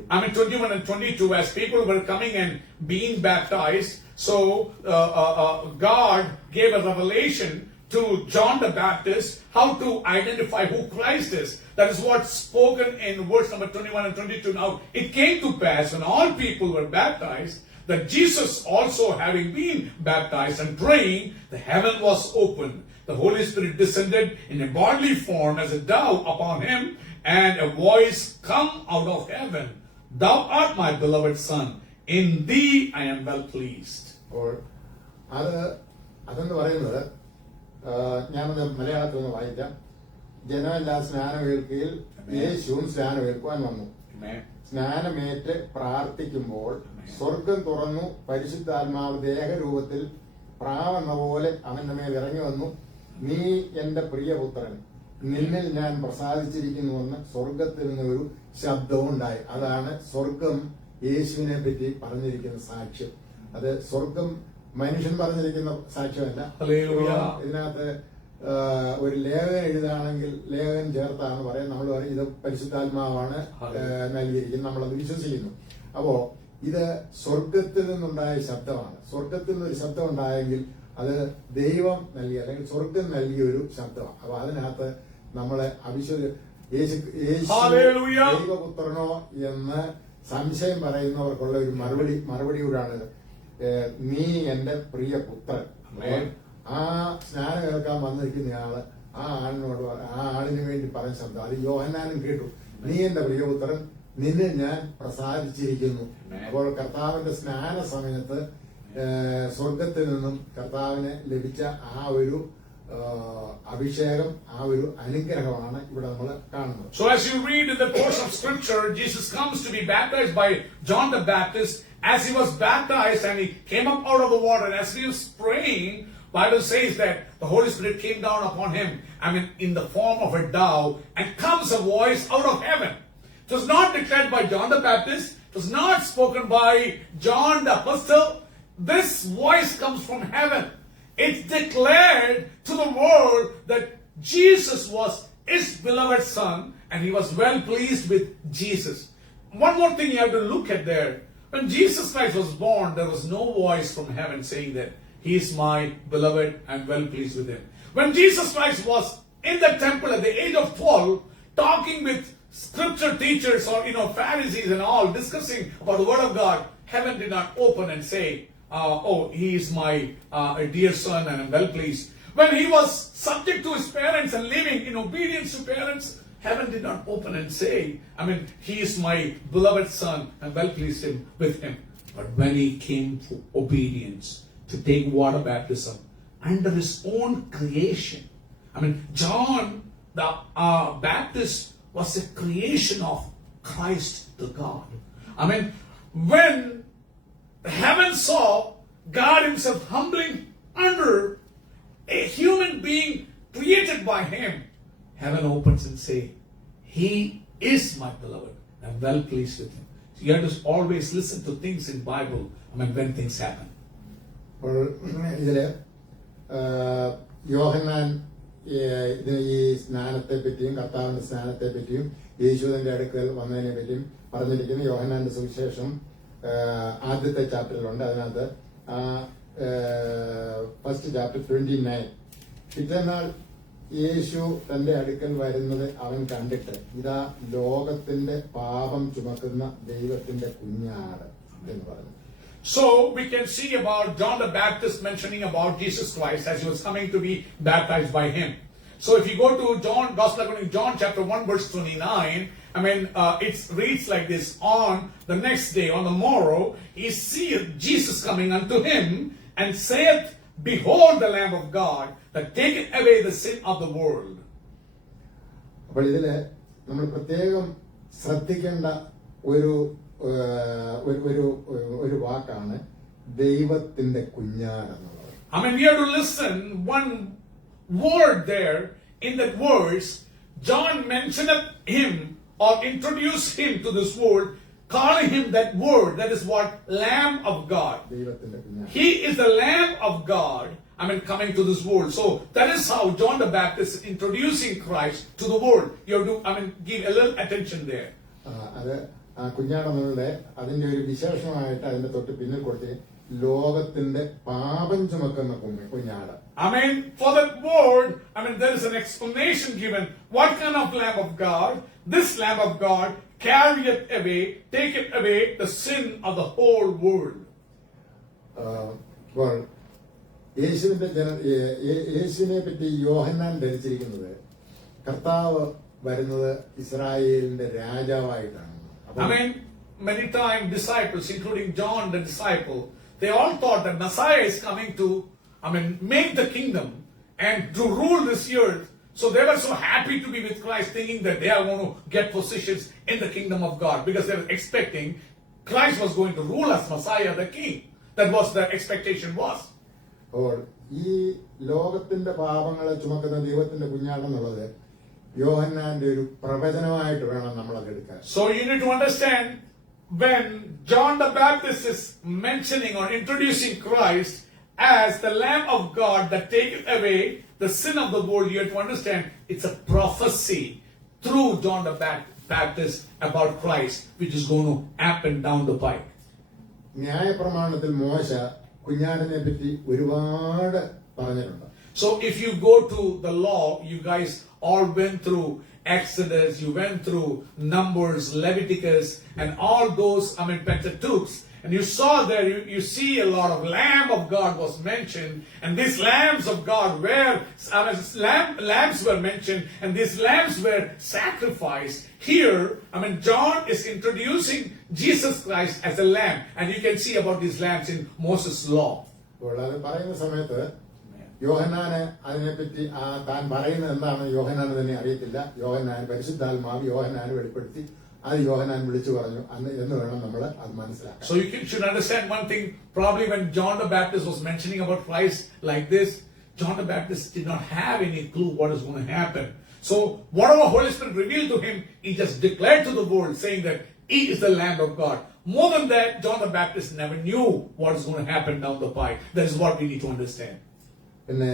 21 and 22, as people were coming and being baptized, so God gave a revelation to John the Baptist how to identify who Christ is. That is what's spoken in verse number 21 and 22. Now, it came to pass when all people were baptized that Jesus also having been baptized and praying, the heaven was opened. The Holy Spirit descended in a bodily form as a dove upon him, and a voice come out of heaven. Thou art my beloved Son. In thee I am well pleased. അപ്പോൾ അതെന്ന് പറയുന്നത് ഞാനത് മലയാളത്തിൽ നിന്ന് വായിക്കാം. ജനമെല്ലാം സ്നാനമേൽക്കയിൽ യേശുവും സ്നാനമേൽക്കുവാൻ വന്നു. സ്നാനമേറ്റ് പ്രാർത്ഥിക്കുമ്പോൾ സ്വർഗം തുറന്നു, പരിശുദ്ധാത്മാവ് ദേഹരൂപത്തിൽ പ്രാവെന്ന പോലെ അവന്റെ മേൽ ഇറങ്ങി വന്നു. നീ എന്റെ പ്രിയപുത്രൻ, നിന്നിൽ ഞാൻ പ്രസാദിച്ചിരിക്കുന്നുവെന്ന് സ്വർഗത്തിൽ നിന്ന് ഒരു ശബ്ദവും ഉണ്ടായി. അതാണ് സ്വർഗം യേശുവിനെ പറ്റി പറഞ്ഞിരിക്കുന്ന സാക്ഷ്യം. അത് സ്വർഗം മനുഷ്യൻ പറഞ്ഞിരിക്കുന്ന സാക്ഷ്യമല്ല. ഇതിനകത്ത് ഒരു ലേഖനം എഴുതാണെങ്കിൽ ലേഖനം ചേർത്താണ് പറയാം. നമ്മൾ പറയും ഇത് പരിശുദ്ധാത്മാവാണ് നൽകിയിരിക്കുന്നത്, നമ്മളത് വിശ്വസിക്കുന്നു. അപ്പോ ഇത് സ്വർഗത്തിൽ നിന്നുണ്ടായ ശബ്ദമാണ്. സ്വർഗത്തിൽ നിന്നൊരു ശബ്ദം ഉണ്ടായെങ്കിൽ അത് ദൈവം നൽകിയ അല്ലെങ്കിൽ സ്വർഗം നൽകിയ ഒരു ശബ്ദമാണ്. അപ്പൊ അതിനകത്ത് നമ്മളെ ദൈവപുത്രനോ എന്ന് സംശയം പറയുന്നവർക്കുള്ള ഒരു മറുപടിയോടാണ് നീ എന്റെ പ്രിയ പുത്രൻ. ആ സ്നാനം കേൾക്കാൻ വന്നിരിക്കുന്നയാള് ആ ആളിന് വേണ്ടി പറഞ്ഞ ശബ്ദം അത് യോഹന്നാനും കേട്ടു. നീ എന്റെ പ്രിയപുത്രൻ, നിന്നെ ഞാൻ പ്രസാദിച്ചിരിക്കുന്നു. അപ്പോൾ കർത്താവിന്റെ സ്നാന സമയത്ത് സ്വർഗത്തിൽ നിന്നും കർത്താവിന് ലഭിച്ച ആ ഒരു അഭിഷേകം, ആ ഒരു അനുഗ്രഹമാണ് ഇവിടെ നമ്മൾ കാണുന്നത്. So as you read in the course of scripture, Jesus comes to be baptized by John the Baptist. As he was baptized and he came up out of the water, and as he was praying, Bible says that the Holy Spirit came down upon him, in the form of a dove, and comes a voice out of heaven. It was not declared by John the Baptist. It was not spoken by John the Apostle. This voice comes from heaven. It's declared to the world that Jesus was his beloved Son, and he was well pleased with Jesus. One more thing you have to look at there. When Jesus Christ was born, there was no voice from heaven saying that he is my beloved and well pleased with him. When Jesus Christ was in the temple at the age of 12, talking with scripture teachers or Pharisees and all, discussing about the word of God, heaven did not open and say, he is my dear son and I'm well pleased. When he was subject to his parents and living in obedience to parents, heaven did not open and say, he is my beloved son and well pleased with him. But when he came for obedience to take water baptism under his own creation, John the Baptist was a creation of Christ the God. When heaven saw God himself humbling under a human being created by him, heaven opens and say, he is my beloved. I'm well pleased with him. So you have to always listen to things in Bible when things happen. അപ്പോൾ ഇതില് യോഹന്നാൻ ഈ സ്നാനത്തെ പറ്റിയും കർത്താവിന്റെ സ്നാനത്തെ പറ്റിയും യേശുവിന്റെ അടുക്കൽ വന്നതിനെ പറ്റിയും പറഞ്ഞിരിക്കുന്ന യോഹന്നാന്റെ സുവിശേഷം ആദ്യത്തെ ചാപ്റ്ററിലുണ്ട്. അതിനകത്ത് ഫസ്റ്റ് ചാപ്റ്റർ 29. പിറ്റേന്നാൾ യേശു തന്റെ അടുക്കൽ വരുന്നത് അവൻ കണ്ടിട്ട്, ഇതാ ലോകത്തിന്റെ പാപം ചുമക്കുന്ന ദൈവത്തിന്റെ കുഞ്ഞാട് എന്ന് പറഞ്ഞു. So we can see about John the Baptist mentioning about Jesus Christ as he was coming to be baptized by him. So if you go to John, Gospel according to John chapter 1 verse 29, it reads like this: on the next day, on the morrow, he seeth Jesus coming unto him, and saith, Behold the Lamb of God, that taketh away the sin of the world. അപ്പോൾ ഇതില് നമ്മൾ പ്രത്യേകം ശ്രദ്ധിക്കേണ്ട ഒരു ഒരു വാക്കാണ് ദൈവത്തിന്റെ കുഞ്ഞാട് എന്നുള്ളത്. We have to listen one word there. In that verse, John mentioned him or introduced him to this world, calling him that word. That is what? Lamb of God. ദൈവത്തിന്റെ കുഞ്ഞാട്. He is the Lamb of God. Coming to this world. So that is how John the Baptist is introducing Christ to the world. You have to, give a little attention there. അത് കുഞ്ഞാടെന്നുള്ളത് അതിന്റെ ഒരു വിശേഷമായിട്ട് അതിന്റെ തൊട്ട് പിന്നിൽ കൊടുത്ത് ലോകത്തിന്റെ പാപം ചുമക്കുന്ന കുഞ്ഞാട്. For that word, there is an explanation given. What kind of Lamb of God? This Lamb of God carrieth away, taketh away the sin of the whole world. അപ്പോൾ യേശുവിനെ പറ്റി യോഹന്നാൻ ധരിച്ചിരിക്കുന്നത് കർത്താവ് വരുന്നത് ഇസ്രായേലിന്റെ രാജാവായിട്ടാണ്. Many times disciples, including John the disciple, they all thought that Messiah is coming to, make the kingdom and to rule this earth. So they were so happy to be with Christ, thinking that they are going to get positions in the kingdom of God, because they were expecting Christ was going to rule as Messiah, the King. That was the expectation was. അപ്പോൾ ഈ ലോകത്തിന്റെ പാപങ്ങളെ ചുമക്കുന്ന ദൈവത്തിന്റെ കുഞ്ഞാടെന്നുള്ളത് യോഹന്നാന്റെ ഒരു പ്രവചനമായിട്ട് വേണം നമ്മൾ അത് എടുക്കാൻ. So you need to understand, when John the Baptist is mentioning or introducing Christ as the Lamb of God that taketh away the sin of the world, you have to understand it's a prophecy through John the Baptist about Christ, which is going to happen down the pike. ന്യായപ്രമാണത്തിൽ മോശ കുഞ്ഞാടിനെ പറ്റി ഒരുപാട് പറഞ്ഞിട്ടുണ്ട്. So if you go to the law, you guys all went through Exodus, you went through Numbers, Leviticus, and all those, Pentateuch. And you saw there, you see a lot of Lamb of God was mentioned, and these lambs of God were, lambs were mentioned, and these lambs were sacrificed. Here, John is introducing Jesus Christ as a lamb, and you can see about these lambs in Moses' law. അപ്പോൾ അത് പറയുന്ന സമയത്ത് യോഹന്നാന് അതിനെപ്പറ്റി താൻ പറയുന്നത് എന്താണ് യോഹന്നാന് തന്നെ അറിയത്തില്ല. യോഹന്നാൻ പരിശുദ്ധാത്മാവ് യോഹന്നാന് വെളിപ്പെടുത്തി അത് യോഹന്നാൻ വിളിച്ചു പറഞ്ഞു എന്ന് വേണം നമ്മൾ അത് മനസ്സിലാക്കാൻ. So you should understand one thing. Probably when John the Baptist was mentioning about Christ like this, John the Baptist did not have any clue what is going to happen. So whatever Holy Spirit revealed to him, he just declared to the world, saying that he is the Lamb of God. More than that, John the Baptist never knew what is going to happen down the pike. That is what we need to understand. പിന്നെ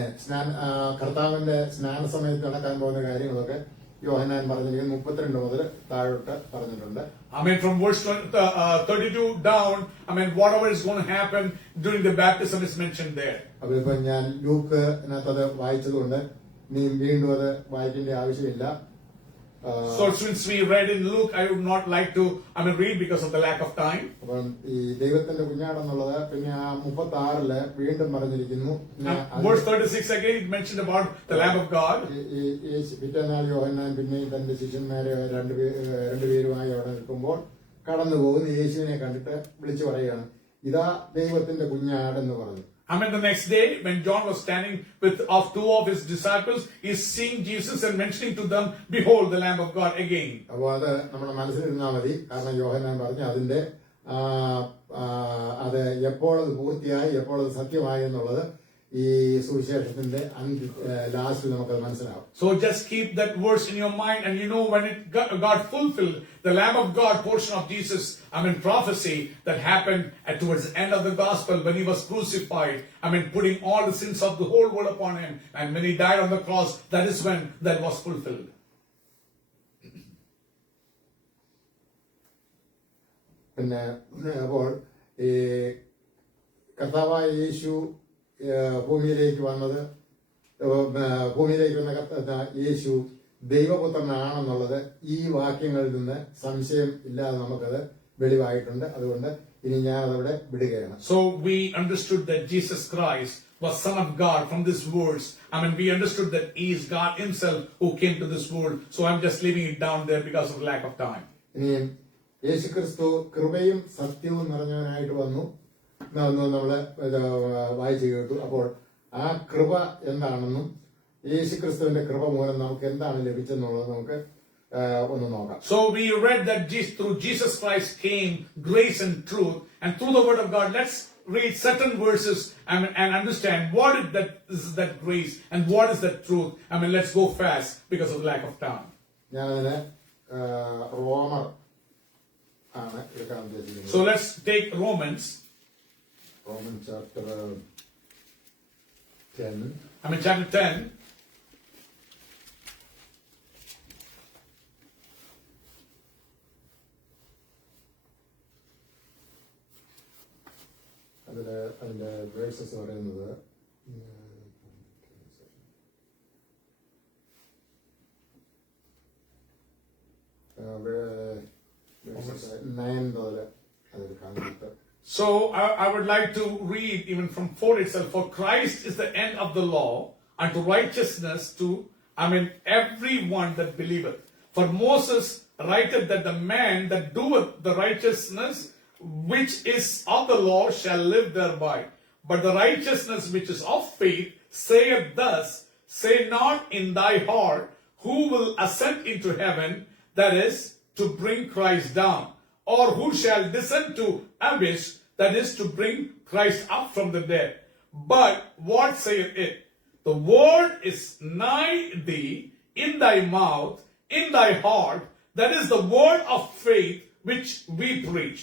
കർത്താവിന്റെ സ്നാന സമയത്ത് നടക്കാൻ പോകുന്ന കാര്യങ്ങളൊക്കെ യോഹന്നാൻ പറഞ്ഞിരിക്കുന്നത് 32 മുതൽ താഴോട്ട് പറഞ്ഞിട്ടുണ്ട്. From verse 32 down, whatever is going to happen during the baptism is mentioned there. അപ്പൊ ഇപ്പൊ ഞാൻ ലൂക്കിനകത്തത് വായിച്ചതുകൊണ്ട് നീ വീണ്ടും അത് വായിക്കേണ്ട ആവശ്യമില്ല. So since we read in Luke, I would not like to read because of the lack of time. അപ്പം ഈ ദൈവത്തിന്റെ കുഞ്ഞാടെന്നുള്ളത് പിന്നെ 36 വീണ്ടും പറഞ്ഞിരിക്കുന്നു. Verse 36 again, it mentioned about the Lamb of God. പിറ്റേന്നാൾ യോഹന്നാൻ പിന്നെയും തന്റെ ശിഷ്യന്മാരെ രണ്ടുപേരുമായി അവിടെ നിൽക്കുമ്പോൾ കടന്നു പോകുന്ന യേശുവിനെ കണ്ടിട്ട് വിളിച്ചു പറയുകയാണ്, ഇതാ ദൈവത്തിന്റെ കുഞ്ഞാടെന്ന് പറഞ്ഞു. The next day, when John was standing with two of his disciples, he's seeing Jesus and mentioning to them, Behold the Lamb of God again. അപ്പോൾ അത് നമ്മുടെ മനസ്സിലിരുന്നാൽ മതി. കാരണം യോഹന്നാൻ പറഞ്ഞു അതിന്റെ അത് എപ്പോൾ അത് പൂർത്തിയായി എപ്പോൾ അത് സത്യമായി എന്നുള്ളത് ഈ സുവിശേഷത്തിന്റെ ലാസ്റ്റിൽ നമുക്കത് മനസ്സിലാവും. So just keep that verse in your mind, and when it got fulfilled, the Lamb of God portion of Jesus, prophecy that happened towards the end of the gospel when he was crucified, putting all the sins of the whole world upon him, and when he died on the cross, that is when that was fulfilled. പിന്നെ അപ്പോൾ ഈ കർത്താവായ യേശു ഭൂമിയിലേക്ക് വന്ന യേശു ദൈവപുത്രനാണെന്നുള്ളത് ഈ വാക്യങ്ങളിൽ നിന്ന് സംശയം ഇല്ലാതെ നമുക്കത് വെളിവായിട്ടുണ്ട്. അതുകൊണ്ട് ഇനി ഞാൻ അതവിടെ വിടുകയാണ്. So we understood that Jesus Christ was Son of God from these words. We understood that He is God Himself who came to this world. So I'm just leaving it down there because of lack of time. ഇനിയും യേശുക്രിസ്തു കൃപയും സത്യവും നിറഞ്ഞവനായിട്ട് വന്നു നമ്മള് വായിച്ചു കേട്ടു. അപ്പോൾ ആ കൃപ എന്താണെന്നും യേശുക്രിസ്തുവിന്റെ കൃപ മൂലം നമുക്ക് എന്താണ് ലഭിച്ചെന്നുള്ളത് നമുക്ക് ഒന്ന് നോക്കാം. So we read that through Jesus Christ came grace and truth, and through the word of God, let's read certain verses and understand what is that grace and what is that truth. Let's go fast because of lack of time. ഞാനതിന് റോമർ ആണ് എടുക്കാൻ ഉദ്ദേശിക്കുന്നത്. So let's take Romans chapter 10. chapter 10. അതിന്റെ വേഴ്സസ് പറയുന്നത് So I would like to read even from 4 itself. For Christ is the end of the law unto righteousness to everyone that believeth. For Moses writeth that the man that doeth the righteousness which is of the law shall live thereby. But the righteousness which is of faith saith thus, say not in thy heart, who will ascend into heaven, that is, to bring Christ down, or who shall descend to abyss, that is, to bring Christ up from the dead. But what saith it? The word is nigh thee, in thy mouth, in thy heart, that is the word of faith which we preach.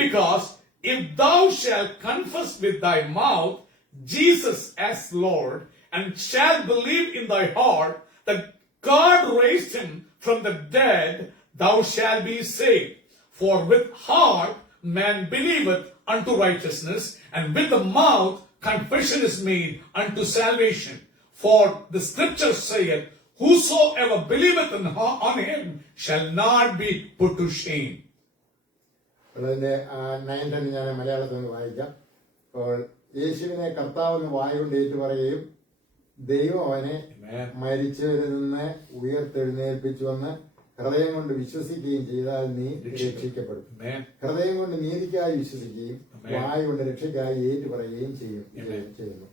Because if thou shalt confess with thy mouth Jesus as Lord, and shalt believe in thy heart that God raised him from the dead, thou shalt be saved. For with heart man believeth unto righteousness, and with the mouth confession is made unto salvation. For the scripture saith, whosoever believeth on him shall not be put to shame. അതിന്റെ 9 ഞാൻ മലയാളത്തിൽ നിന്ന് വായിക്കാം. അപ്പോൾ യേശുവിനെ കർത്താവെന്ന് വായുകൊണ്ട് ഏറ്റുപറയുകയും ദൈവം അവനെ മരിച്ചവരിൽ നിന്ന് ഉയർത്തെഴുന്നേൽപ്പിച്ചുവെന്ന് ഹൃദയം കൊണ്ട് വിശ്വസിക്കുകയും ചെയ്താൽ നീ രക്ഷിക്കപ്പെടും. ഹൃദയം കൊണ്ട് നീതിക്കായി വിശ്വസിക്കുകയും വായു കൊണ്ട് രക്ഷയ്ക്കായി ഏറ്റുപറയുകയും ചെയ്യുന്നു.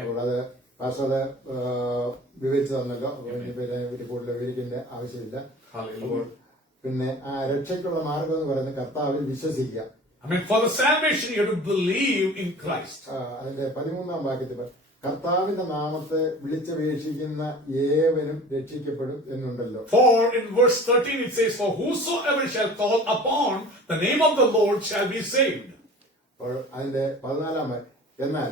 അപ്പോൾ അത് പാസ്റ്റർ വിവരിച്ചു തന്നല്ലോ. കൂടുതൽ വിവരിക്കേണ്ട ആവശ്യമില്ല. പിന്നെ ആ രക്ഷയ്ക്കുള്ള മാർഗം എന്ന് പറയുന്നത് കർത്താവിൽ വിശ്വസിക്കുക. For the salvation you have to believe in Christ. അതിന്റെ 13-ാം വാക്യത്തിൽ കർത്താവിന്റെ നാമത്തെ വിളിച്ചപേക്ഷിക്കുന്ന ഏവനും രക്ഷിക്കപ്പെടും എന്നുണ്ടല്ലോ. For in verse 13 it says, for whosoever shall call upon the name of the Lord shall be saved. അതിന്റെ 14-ാം എന്നാൽ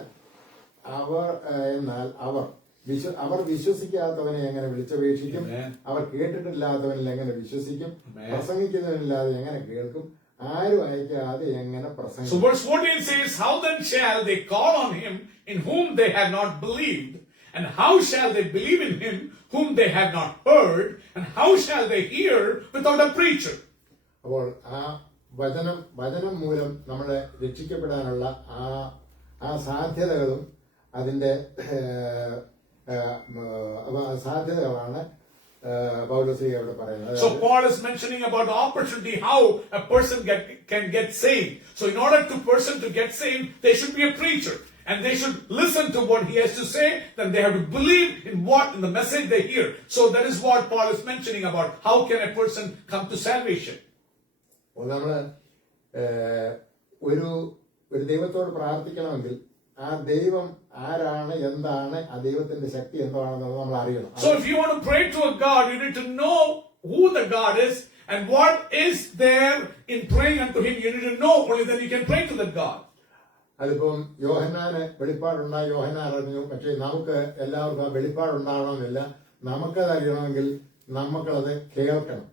അവർ വിശ്വസിക്കാത്തവനെ എങ്ങനെ വിളിച്ചപേക്ഷിക്കും? അവർ കേട്ടിട്ടില്ലാത്തവനിൽ എങ്ങനെ വിശ്വസിക്കും? പ്രസംഗിക്കുന്നവനില്ലാതെ എങ്ങനെ കേൾക്കും? ആരും അയക്കാതെ എങ്ങനെ പ്രസംഗിക്കും? So verse 14 says, how then shall they call on him in whom they have not believed? And how shall they believe in him whom they have not heard? And how shall they hear without a preacher? അപ്പോൾ ആ വചനം മൂലം നമ്മളെ രക്ഷിക്കപ്പെടാനുള്ള ആ സാധ്യതകളും അതിന്റെ സാധ്യതകളാണ് പൗലോസ് അവിടെ പറയുന്നത്. So Paul is mentioning about the opportunity how a person can get saved. So in order to person to get saved, they should be a preacher. And they should listen to what he has to say. Then they have to believe in the message they hear. So that is what Paul is mentioning about. How can a person come to salvation? നമ്മള് ഒരു ദൈവത്തോട് പ്രാർത്ഥിക്കണമെങ്കിൽ ആ ദൈവം ആരാണ്, എന്താണ്, ആ ദൈവത്തിന്റെ ശക്തി എന്താണെന്നുള്ളത് നമ്മൾ അറിയണം. So if you want to pray to a God, you need to know who the God is and what is there in praying unto him. You need to know, only then you can pray to that God. അതിപ്പം യോഹന്നാന് വെളിപ്പാടുണ്ടായി, യോഹന്നാൻ അറിഞ്ഞു. പക്ഷെ നമുക്ക് എല്ലാവർക്കും ആ വെളിപ്പാടുണ്ടാവണമെന്നില്ല. നമുക്കത് അറിയണമെങ്കിൽ നമുക്കത് കേൾക്കണം.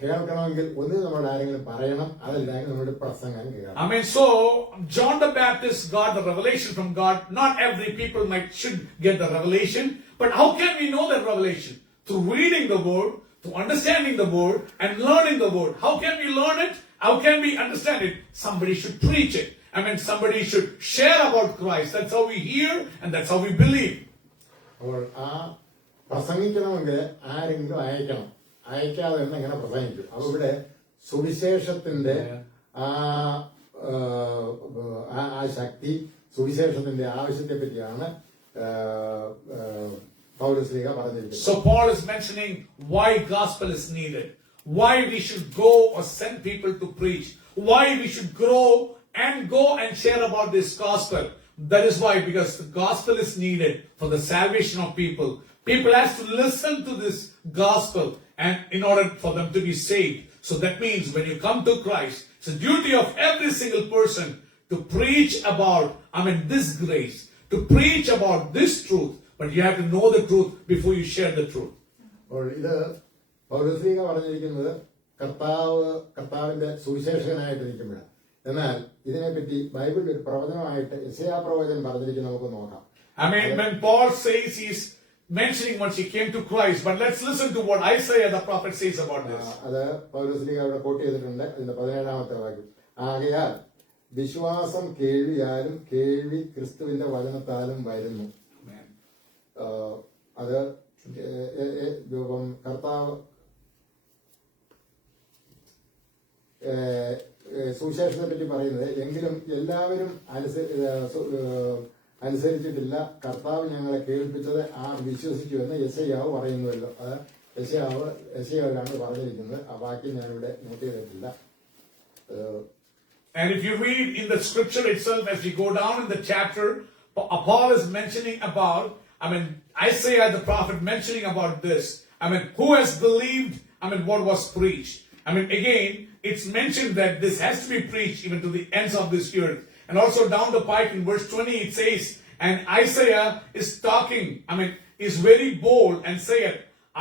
കേൾക്കണമെങ്കിൽ ഒന്ന് നമ്മൾ ആരെങ്കിലും പറയണം, അതല്ലെങ്കിൽ നമ്മുടെ പ്രസംഗം കേൾക്കണം. So John the Baptist got the revelation from God. Not every people should get the revelation, but how can we know that revelation? Through reading the word, through understanding the word, and learning the word. How can we learn it? How can we understand it? Somebody should preach it. somebody should share about Christ. That's how we hear and that's how we believe. അപ്പോൾ ആ പ്രസംഗിക്കണമെങ്കിൽ ആരെങ്കിലും അയക്കണം. അയക്കാതെ തന്നെ എങ്ങനെ പ്രസംഗിക്കും? അപ്പൊ ഇവിടെ സുവിശേഷത്തിന്റെ ആ ശക്തി, സുവിശേഷത്തിന്റെ ആവശ്യത്തെ പറ്റിയാണ് പൗലോസ്ലീഹ പറഞ്ഞിരിക്കുന്നത്. So Paul is mentioning why gospel is needed, why we should go or send people to preach, why we should grow and go and share about this gospel. That is why, because the gospel is needed for the salvation of people. People have to listen to this gospel and in order for them to be saved. So that means when you come to Christ, it's the duty of every single person to preach about, this grace, to preach about this truth, but you have to know the truth before you share the truth. അപ്പോൾ ഇത് പൗലോസ്ലീഹ പറഞ്ഞിരിക്കുന്നത് കർത്താവിന്റെ സുവിശേഷകനായിട്ടിരിക്കുമ്പോഴാണ്. എന്നാൽ ഇതിനെപ്പറ്റി ബൈബിളിൽ ഒരു പ്രവചനമായിട്ട് യെശയ്യാ പ്രവചനം പറഞ്ഞിരിക്കുന്നത് നമുക്ക് നോക്കാം. When Paul says he's mentioning once he came to Christ, but let's listen to what Isaiah the prophet says about this. അത് പൗലോസ്ലീഹ അവിടെ കോട്ട് ചെയ്തിട്ടുണ്ട്. അതിന്റെ 17-ാമത്തെ വാക്യം, ആകയാൽ വിശ്വാസം കേൾവിയാലും കേൾവി ക്രിസ്തുവിന്റെ വചനത്താലും വരുന്നു. അത് കർത്താവ് സുവിശേഷത്തെ പറ്റി പറയുന്നത്, എങ്കിലും എല്ലാവരും അനുസരിച്ചിട്ടില്ല, കർത്താവ് ഞങ്ങളെ കേൾപ്പിച്ചത് ആർ വിശ്വസിച്ചു എന്ന് യെശയ്യാവ് പറയുന്നുവല്ലോ. അത് യെശയ്യാവിലാണ് പറഞ്ഞിരിക്കുന്നത്. ആ വാക്യം ഞാനിവിടെ നോട്ട് ചെയ്തിട്ടില്ല. And if you read in the scripture itself, as we go down in the chapter, Paul is mentioning about, Isaiah the prophet mentioning about this. Who has believed, what was preached. Again, it's mentioned that this has to be preached even to the ends of this earth. And also down the pike in verse 20 it says, and Isaiah is talking, is very bold and saith,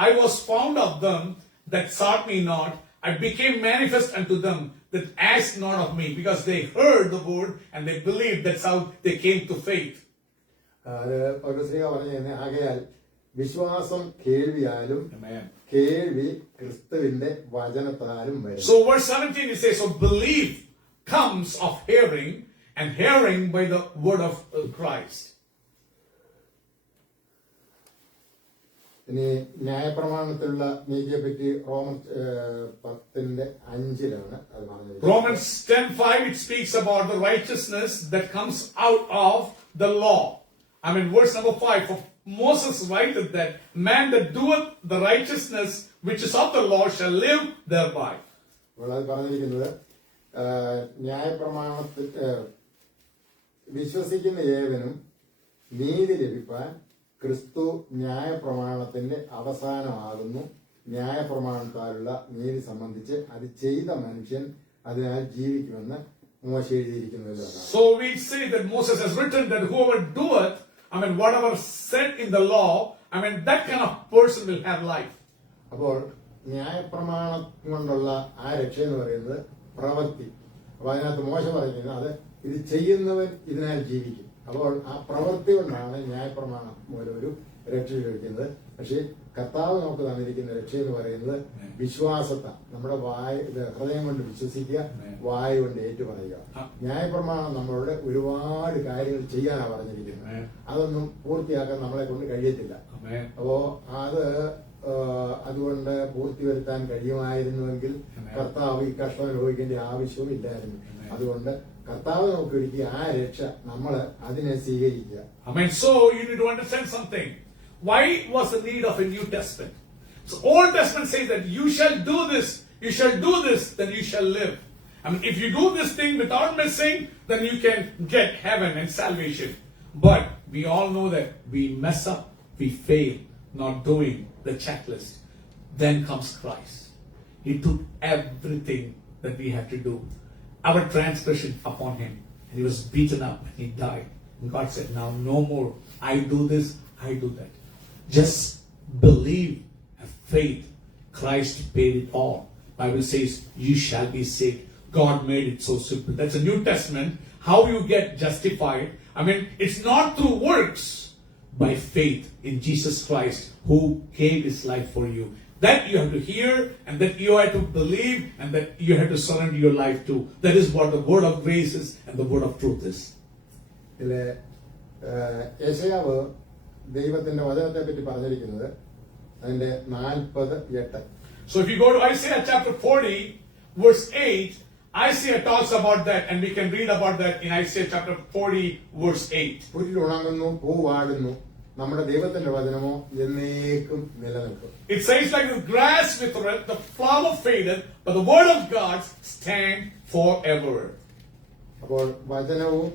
I was found of them that sought me not, I became manifest unto them that asked not of me, because they heard the word and they believed. That's how they came to faith. അത് പൗലോസ്ലീഹ പറഞ്ഞു, ആകയാൽ വിശ്വാസം കേൾവിയാലും കേൾവി ക്രിസ്തുവിന്റെ വചനത്താലും വരും. So verse 17 it says, so belief comes of hearing, and hearing by the word of Christ. ഇനി ന്യായപ്രമാണത്തിലുള്ള നീതിയെ പറ്റി റോമൻ 10:5 അത് പറഞ്ഞത്. Romans 10:5 it speaks about the righteousness that comes out of the law. Verse number 5, for Moses writeth that man that doeth the righteousness which is of the law shall live thereby. അപ്പോൾ അത് പറഞ്ഞിരിക്കുന്നത്, ന്യായപ്രമാണത്തിൽ വിശ്വസിക്കുന്ന ഏവനും നീതി ലഭിപ്പാൻ ക്രിസ്തു ന്യായപ്രമാണത്തിന്റെ അവസാനമാകുന്നു. ന്യായപ്രമാണത്താലുള്ള നീതി സംബന്ധിച്ച് അത് ചെയ്ത മനുഷ്യൻ അതിനാൽ ജീവിക്കുമെന്ന് മോശ എഴുതിയിരിക്കുന്നത്. So we say that Moses has written that whoever doeth, whatever said in the law, that kind of person will have life. അപ്പോൾ ന്യായപ്രമാണം കൊണ്ടുള്ള ആ രക്ഷ എന്ന് പറയുന്നത് പ്രവൃത്തി. അപ്പൊ അതിനകത്ത് മോശ പറയുന്നത് അത് ഇത് ചെയ്യുന്നവൻ ഇതിനാൽ ജീവിക്കും. അപ്പോൾ ആ പ്രവൃത്തി കൊണ്ടാണ് ന്യായപ്രമാണം ഒരു രക്ഷ ലഭിക്കുന്നത്. പക്ഷേ കർത്താവ് നമുക്ക് തന്നിരിക്കുന്ന രക്ഷ എന്ന് പറയുന്നത് വിശ്വാസത്താണ്. നമ്മുടെ ഹൃദയം കൊണ്ട് വിശ്വസിക്കുക, വായ കൊണ്ട് ഏറ്റുപറയുക. ന്യായപ്രമാണം നമ്മളോട് ഒരുപാട് കാര്യങ്ങൾ ചെയ്യാനാണ് പറഞ്ഞിരിക്കുന്നത്. അതൊന്നും പൂർത്തിയാക്കാൻ നമ്മളെ കൊണ്ട് കഴിയത്തില്ല. അപ്പോ അതുകൊണ്ട് പൂർത്തി വരുത്താൻ കഴിയുമായിരുന്നുവെങ്കിൽ കർത്താവ് ഈ കഷ്ടം അനുഭവിക്കേണ്ട ആവശ്യവും ഇല്ലായിരുന്നു. അതുകൊണ്ട് കർത്താവ് നമുക്ക് ഒരുക്കി ആ രക്ഷ നമ്മൾ അതിനെ സ്വീകരിക്കുക. So you need to understand something. Why was the need of a New Testament? So Old Testament says that you shall do this, then you shall live. If you do this thing without missing, then you can get heaven and salvation. But we all know that we mess up, we fail, not doing the checklist. Then comes Christ. He took everything that we had to do, our transgression upon him, and he was beaten up and he died. And God said, now no more. I do this, I do that. Just believe, have faith. Christ paid it all. Bible says, you shall be saved. God made it so simple. That's a New Testament. How you get justified. It's not through works, by faith in Jesus Christ, who gave his life for you. That you have to hear, and that you have to believe, and that you have to surrender your life to. That is what the word of grace is and the word of truth is. ഇതില് യെശയ്യാവ് ദൈവത്തിന്റെ വചനത്തെ പറ്റി പറഞ്ഞിരിക്കുന്നത് അതിന്റെ 48. So if you go to Isaiah chapter 40, verse 8, Isaiah talks about that, and we can read about that in Isaiah chapter 40, verse 8. പുല്ലുണങ്ങുന്നു, പൂവാടുന്നു, നമ്മുടെ ദൈവത്തിന്റെ വചനമോ എന്നേക്കും നിലനിൽക്കും. It says like the grass withereth, the flower fadeth, but the word of God stand forever. അപ്പോൾ വചനവും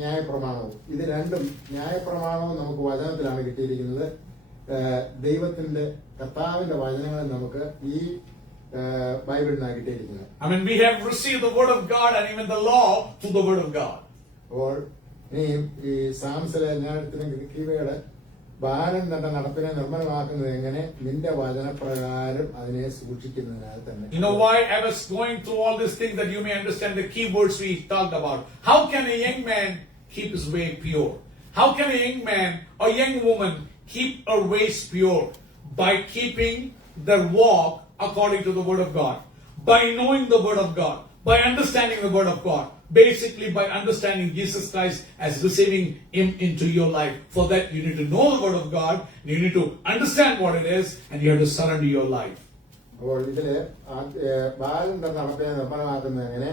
ന്യായപ്രമാണവും, ഇത് രണ്ടും, ന്യായപ്രമാണവും നമുക്ക് വചനത്തിലാണ് കിട്ടിയിരിക്കുന്നത്. ദൈവത്തിന്റെ കർത്താവിന്റെ വചനങ്ങൾ നമുക്ക് ഈ ബൈബിളിനാണ് കിട്ടിയിരിക്കുന്നത്. I mean, we have received the word of God and even the law through the word of God. അപ്പോൾ ഇനിയും ഈ സാംസിലെ ജ്ഞാനത്തിനും കീവയുടെ ബാലൻ തന്റെ നടപ്പിനെ നിർമ്മലമാക്കുന്നത് എങ്ങനെ? നിന്റെ വചനപ്രകാരം അതിനെ സൂക്ഷിക്കുന്നതിനാൽ തന്നെ. You know why I was going through all these things, that you may understand the key words we talked about. How can a young man keep his way pure? How can a young man or young woman keep her ways pure? By keeping their walk according to the word of God, by knowing the word of God, by understanding the word of God, basically by understanding Jesus Christ as receiving him into your life. For that you need to know the word of God, you need to understand what it is, and you have to surrender your life. അപ്പോൾ ഇതില് ബാലന്റെ നടപ്പിനെ നിർമ്മലമാക്കുന്നത് എങ്ങനെ?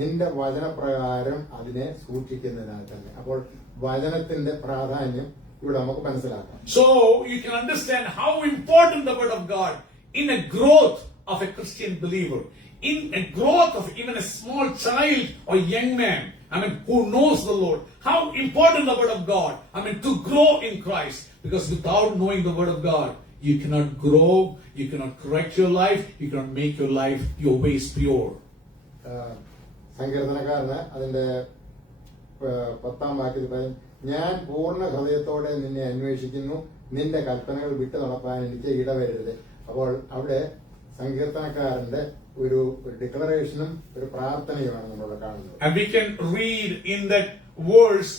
നിന്റെ വചനപ്രകാരം അതിനെ സൂക്ഷിക്കുന്നതിനാൽ തന്നെ. അപ്പോൾ വചനത്തിന്റെ പ്രാധാന്യം ഇവിടെ നമുക്ക് മനസ്സിലാക്കാം. So you can understand how important the word of God in a growth of a Christian believer, in a growth of even a small child or young man, who knows the Lord. How important the word of God, to grow in Christ. Because without knowing the word of God, you cannot grow, you cannot correct your life, you cannot make your life, your ways pure. സങ്കീർത്തനക്കാരന് അതിന്റെ 10-ാം വാക്യത്തിൽ പറയും, ഞാൻ പൂർണ്ണ ഹൃദയത്തോടെ നിന്നെ അന്വേഷിക്കുന്നു, നിന്റെ കൽപ്പനകൾ വിട്ടു നടപ്പാൻ എനിക്ക് ഇടവരരുത്. അപ്പോൾ അവിടെ സങ്കീർത്തനക്കാരന്റെ ഒരു ഡിക്ലറേഷനും ഒരു പ്രാർത്ഥനയുമാണ് നമ്മൾ കാണുന്നത്. And we can read in that verse,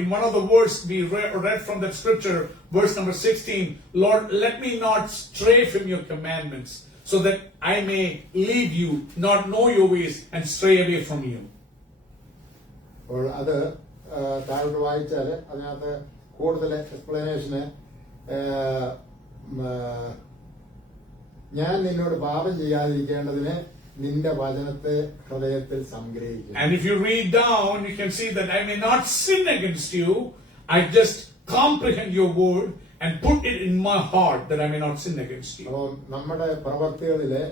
in one of the verse we read from that scripture, verse number 16, Lord, let me not stray from your commandments, so that I may leave you, not know your ways, and stray away from you. അപ്പോൾ അത് താഴോട്ട് വായിച്ചാൽ അതിനകത്ത് കൂടുതൽ എക്സ്പ്ലനേഷന്, ഞാൻ നിന്നോട് പാപം ചെയ്യാതിരിക്കേണ്ടതിന് നിന്റെ വചനത്തെ ഹൃദയത്തിൽ സംഗ്രഹിക്കും. And if you read down, you can see that I may not sin against you. I just comprehend your word and put it in my heart, that I may not sin against you. അപ്പോൾ നമ്മുടെ പ്രവൃത്തികളിലെ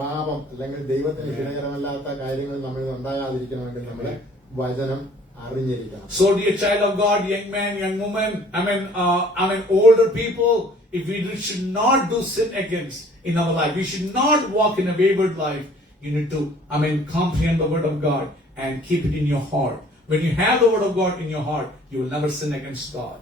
പാപം അല്ലെങ്കിൽ ദൈവത്തിന് ഹിതകരമല്ലാത്ത കാര്യങ്ങൾ നമ്മളിൽ ഉണ്ടാകാതിരിക്കണമെങ്കിൽ നമ്മുടെ വചനം അറിഞ്ഞിരിക്കണം. So dear child of God, young man, young woman, older people, if we should not do sin against in our life, we should not walk in a wayward life, you need to, comprehend the word of God and keep it in your heart. When you have the word of God in your heart, you will never sin against God.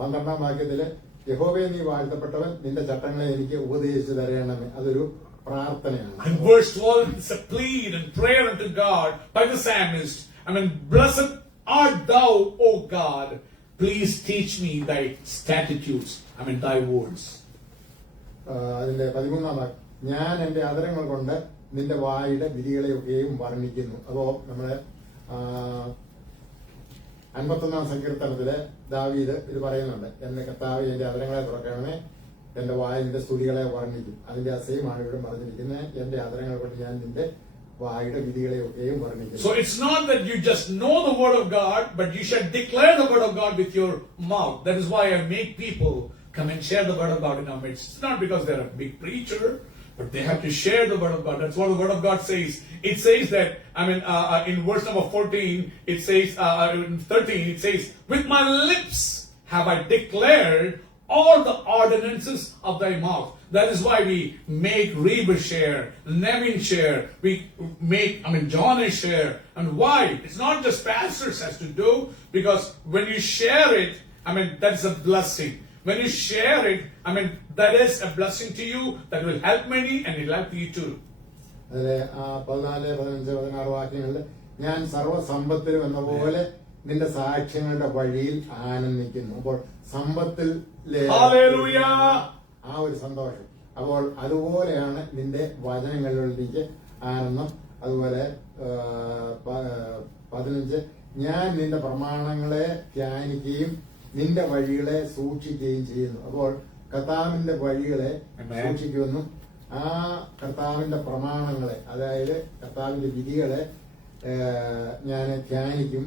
12-ാം വാക്യത്തില് യഹോവേ നീ വാഴ്ത്തപ്പെട്ടവൻ, നിന്റെ ചട്ടങ്ങളെ എനിക്ക് ഉപദേശിച്ചു തരണമേ. അതൊരു പ്രാർത്ഥനയാണ്. And verse 12 is a plead and prayer unto God by the psalmist. Blessed art thou, O God, please teach me thy statutes, thy words. അതിന്റെ 13-ാം വാക്യം, ഞാൻ എന്റെ അധരങ്ങൾ കൊണ്ട് നിന്റെ വായുടെ വിധികളെയൊക്കെയും വർണ്ണിക്കുന്നു. അപ്പോ നമ്മള് 51-ാം സങ്കീർത്തനത്തില് ദാവീദ് ഇത് പറയുന്നുണ്ട്, എന്റെ കർത്താവേ എന്റെ അധരങ്ങളെ തുറക്കണമേ, എന്റെ വായ നിന്റെ സ്തുതികളെ വർണ്ണിക്കും. അതിന്റെ അസഹ്യമാണ് ഇവിടെ പറഞ്ഞിരിക്കുന്നത്, എന്റെ അധരങ്ങൾ കൊണ്ട് ഞാൻ നിന്റെ വായുടെ വിധികളെയൊക്കെയും വർണ്ണിക്കും. So it's not that you just know the word of God, but you should declare the word of God with your mouth. That is why I make people come and share the word of God in our midst. It's not because they're a big preacher, but they have to share the word of God. That's what the word of God says. It says that, in verse number 14, it says, in 13, it says, with my lips have I declared all the ordinances of thy mouth. That is why we make Reba share, Nevin share, we make, John share. And why? It's not just pastors has to do, because when you share it, that's a blessing. When you share it, that is a blessing to you, that will help many and will help you too. അതിലെ 14, 15, 16 വാക്യങ്ങളിൽ, ഞാൻ സർവ്വസമ്പത്തിലും എന്ന പോലെ നിന്റെ സാക്ഷ്യങ്ങളുടെ വഴിയിൽ ആനന്ദിക്കുന്നു. അപ്പോൾ സമ്പത്തിൽ ആ ഒരു സന്തോഷം. അപ്പോൾ അതുപോലെയാണ് നിന്റെ വചനങ്ങളിൽ എനിക്ക് ആനന്ദം. അതുപോലെ 15, ഞാൻ നിന്റെ പ്രമാണങ്ങളെ ധ്യാനിക്കുകയും നിന്റെ വഴികളെ സൂക്ഷിക്കുകയും ചെയ്യുന്നു. അപ്പോൾ കർത്താവിന്റെ വഴികളെ സൂക്ഷിക്കുമെന്നും ആ കർത്താവിന്റെ പ്രമാണങ്ങളെ, അതായത് കർത്താവിന്റെ വിധികളെ ഞാൻ ധ്യാനിക്കും.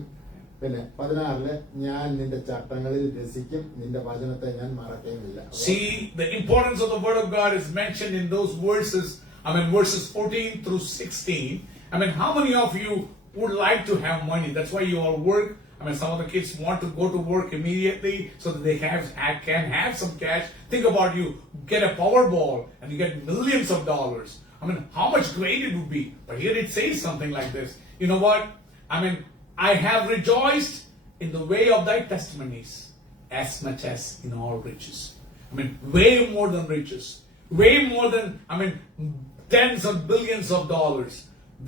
പിന്നെ 16 ഞാൻ നിന്റെ ചട്ടങ്ങളിൽ രസിക്കും, നിന്റെ വചനത്തെ ഞാൻ മറക്കുകയുമില്ല. See, the importance of the word of God is mentioned in those verses. I mean, verses 14 through 16. I mean, how many of you would like to have money? That's why you all work. I mean, some of the kids want to go to work immediately so that they can have some cash. Think about you get a Powerball and you get millions of dollars. I mean, how much great it would be. But here it says something like this. You know what? I mean, I have rejoiced in the way of thy testimonies as much as in all riches. I mean, way more than riches. Way more than, I mean, tens of billions of dollars.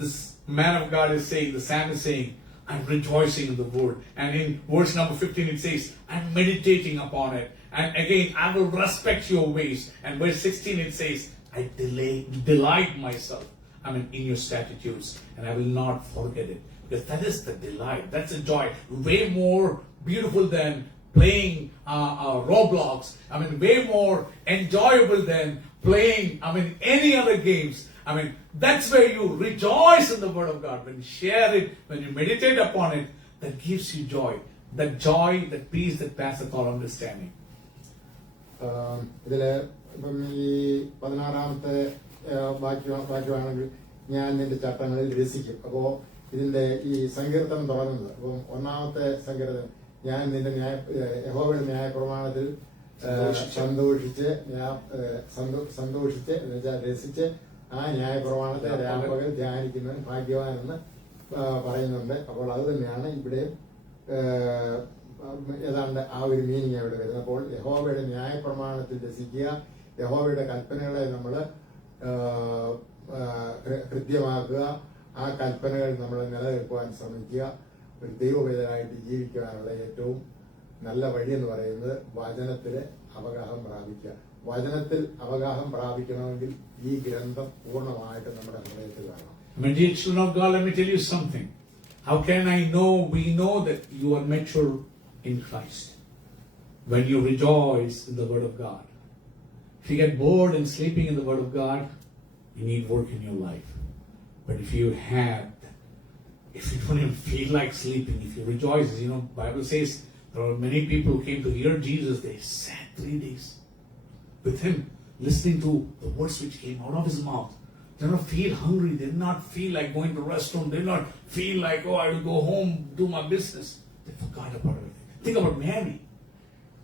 This man of God is saying, the psalm is saying, I'm rejoicing in the word. And in verse number 15 it says, I'm meditating upon it. And again, I will respect your ways. And verse 16 it says, I delight myself, I mean, in your statutes, and I will not forget it. Because that is the delight, that's the joy. Way more beautiful than playing Roblox. I mean, way more enjoyable than playing, I mean, any other games. I mean, that's where you rejoice in the word of God. When you share it, when you meditate upon it, that gives you joy. That joy, that peace that passeth all understanding. ഇതില് ഇപ്പം ഈ 16-ാമത്തെ വാക്യമാണെങ്കിൽ ഞാൻ നിന്റെ ചട്ടങ്ങളിൽ രസിക്കും. അപ്പോ ഇതിന്റെ ഈ സങ്കീർത്തനം തുടങ്ങുന്നത്, അപ്പം 1-ാമത്തെ സങ്കീർത്തനം, ഞാൻ നിന്റെ യഹോവയുടെ ന്യായപ്രമാണത്തിൽ സന്തോഷിച്ച് രസിച്ച് ആ ന്യായപ്രമാണത്തെ രാപ്പകൽ ധ്യാനിക്കുന്നവൻ ഭാഗ്യവാനെന്ന് പറയുന്നുണ്ട്. അപ്പോൾ അത് തന്നെയാണ് ഇവിടെ ഏതാണ്ട് ആ ഒരു മീനിങ് അവിടെ വരുന്നത്. അപ്പോൾ യഹോവയുടെ ന്യായപ്രമാണത്തിൽ രസിക്കുക, യഹോവയുടെ കൽപ്പനകളെ നമ്മൾ കൃത്യമാക്കുക, ആ കൽപ്പനകൾ നമ്മൾ നിലനിൽക്കുവാൻ ശ്രമിക്കുക. ഒരു ദൈവവേദനായിട്ട് ജീവിക്കുവാനുള്ള ഏറ്റവും നല്ല വഴി എന്ന് പറയുന്നത് വചനത്തില് അവഗാഹം പ്രാപിക്കുക. വചനത്തിൽ അവഗാഹം പ്രാപിക്കണമെങ്കിൽ ഈ ഗ്രന്ഥം പൂർണ്ണമായിട്ട് നമ്മുടെ ഹൃദയത്തിൽ വേണം. My dear children of God, let me tell you something. How can I know? We know that you are mature in Christ when you rejoice in the Word of God. If you get bored and sleeping in the Word of God, you need work in your life. But if you don't even feel like sleeping, if you rejoice, you know, Bible says there are many people who came to hear Jesus. They sat 3 days with him, listening to the words which came out of his mouth. They did not feel hungry. They did not feel like going to restaurant. They did not feel like, oh, I will go home, do my business. They forgot about everything. Think about Mary.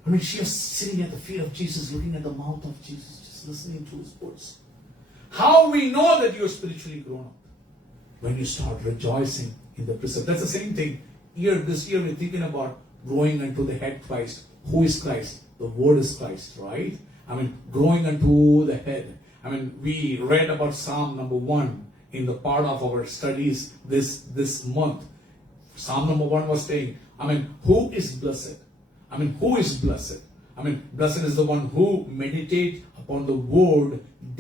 I mean, she was sitting at the feet of Jesus, looking at the mouth of Jesus, just listening to his words. How we know that you are spiritually grown up? When you start rejoicing in the precept. That's the same thing. This year we're thinking about growing unto the head Christ. Who is Christ? The Word is Christ, right? I mean, growing unto the head. I mean, we read about Psalm number 1 in the part of our studies this month. Psalm number 1 was saying, I mean, who is blessed? I mean, who is blessed? I mean, blessed is the one who meditates upon the Word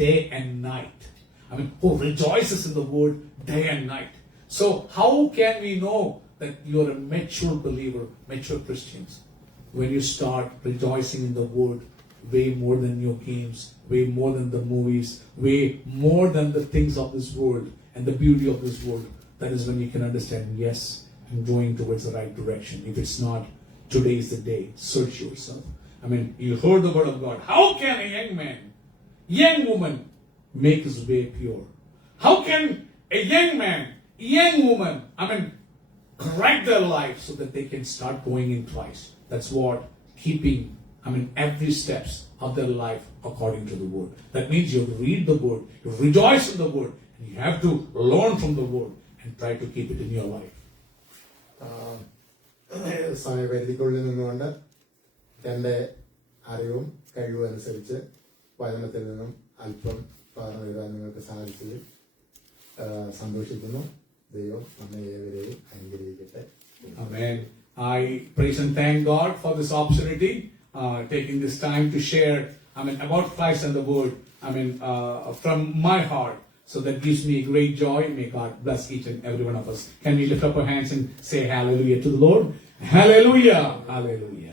day and night. I mean, who rejoices in the Word day and night. So, how can we know that you are a mature believer, mature Christians? When you start rejoicing in the Word way more than your games, way more than the movies, way more than the things of this world and the beauty of this world. That is when you can understand, yes, I'm going towards the right direction. If it's not, today is the day. Search yourself. I mean, you heard the word of God. How can a young man, young woman make his way pure? How can a young man, young woman, I mean, correct their life so that they can start going in Christ? That's what keeping, I mean, every steps of their life according to the Word. That means you have to read the Word, you rejoice in the Word, and you have to learn from the Word and try to keep it in your life. സമയപരിധിക്കുള്ളിൽ നിന്നുകൊണ്ട് എൻ്റെ അറിവും കഴിവും അനുസരിച്ച് വചനത്തിൽ നിന്നും അല്പം പകർന്നു തരാൻ നിങ്ങൾക്ക് സാധിച്ചതിൽ സന്തോഷിക്കുന്നു. ദൈവം നമ്മെ ഏവരെയും അനുഗ്രഹിക്കട്ടെ. Amen. I praise and thank God for this opportunity, taking this time to share, about Christ and the Word, from my heart. So that gives me great joy. May God bless each and every one of us. Can we lift up our hands and say hallelujah to the Lord? Hallelujah. Hallelujah.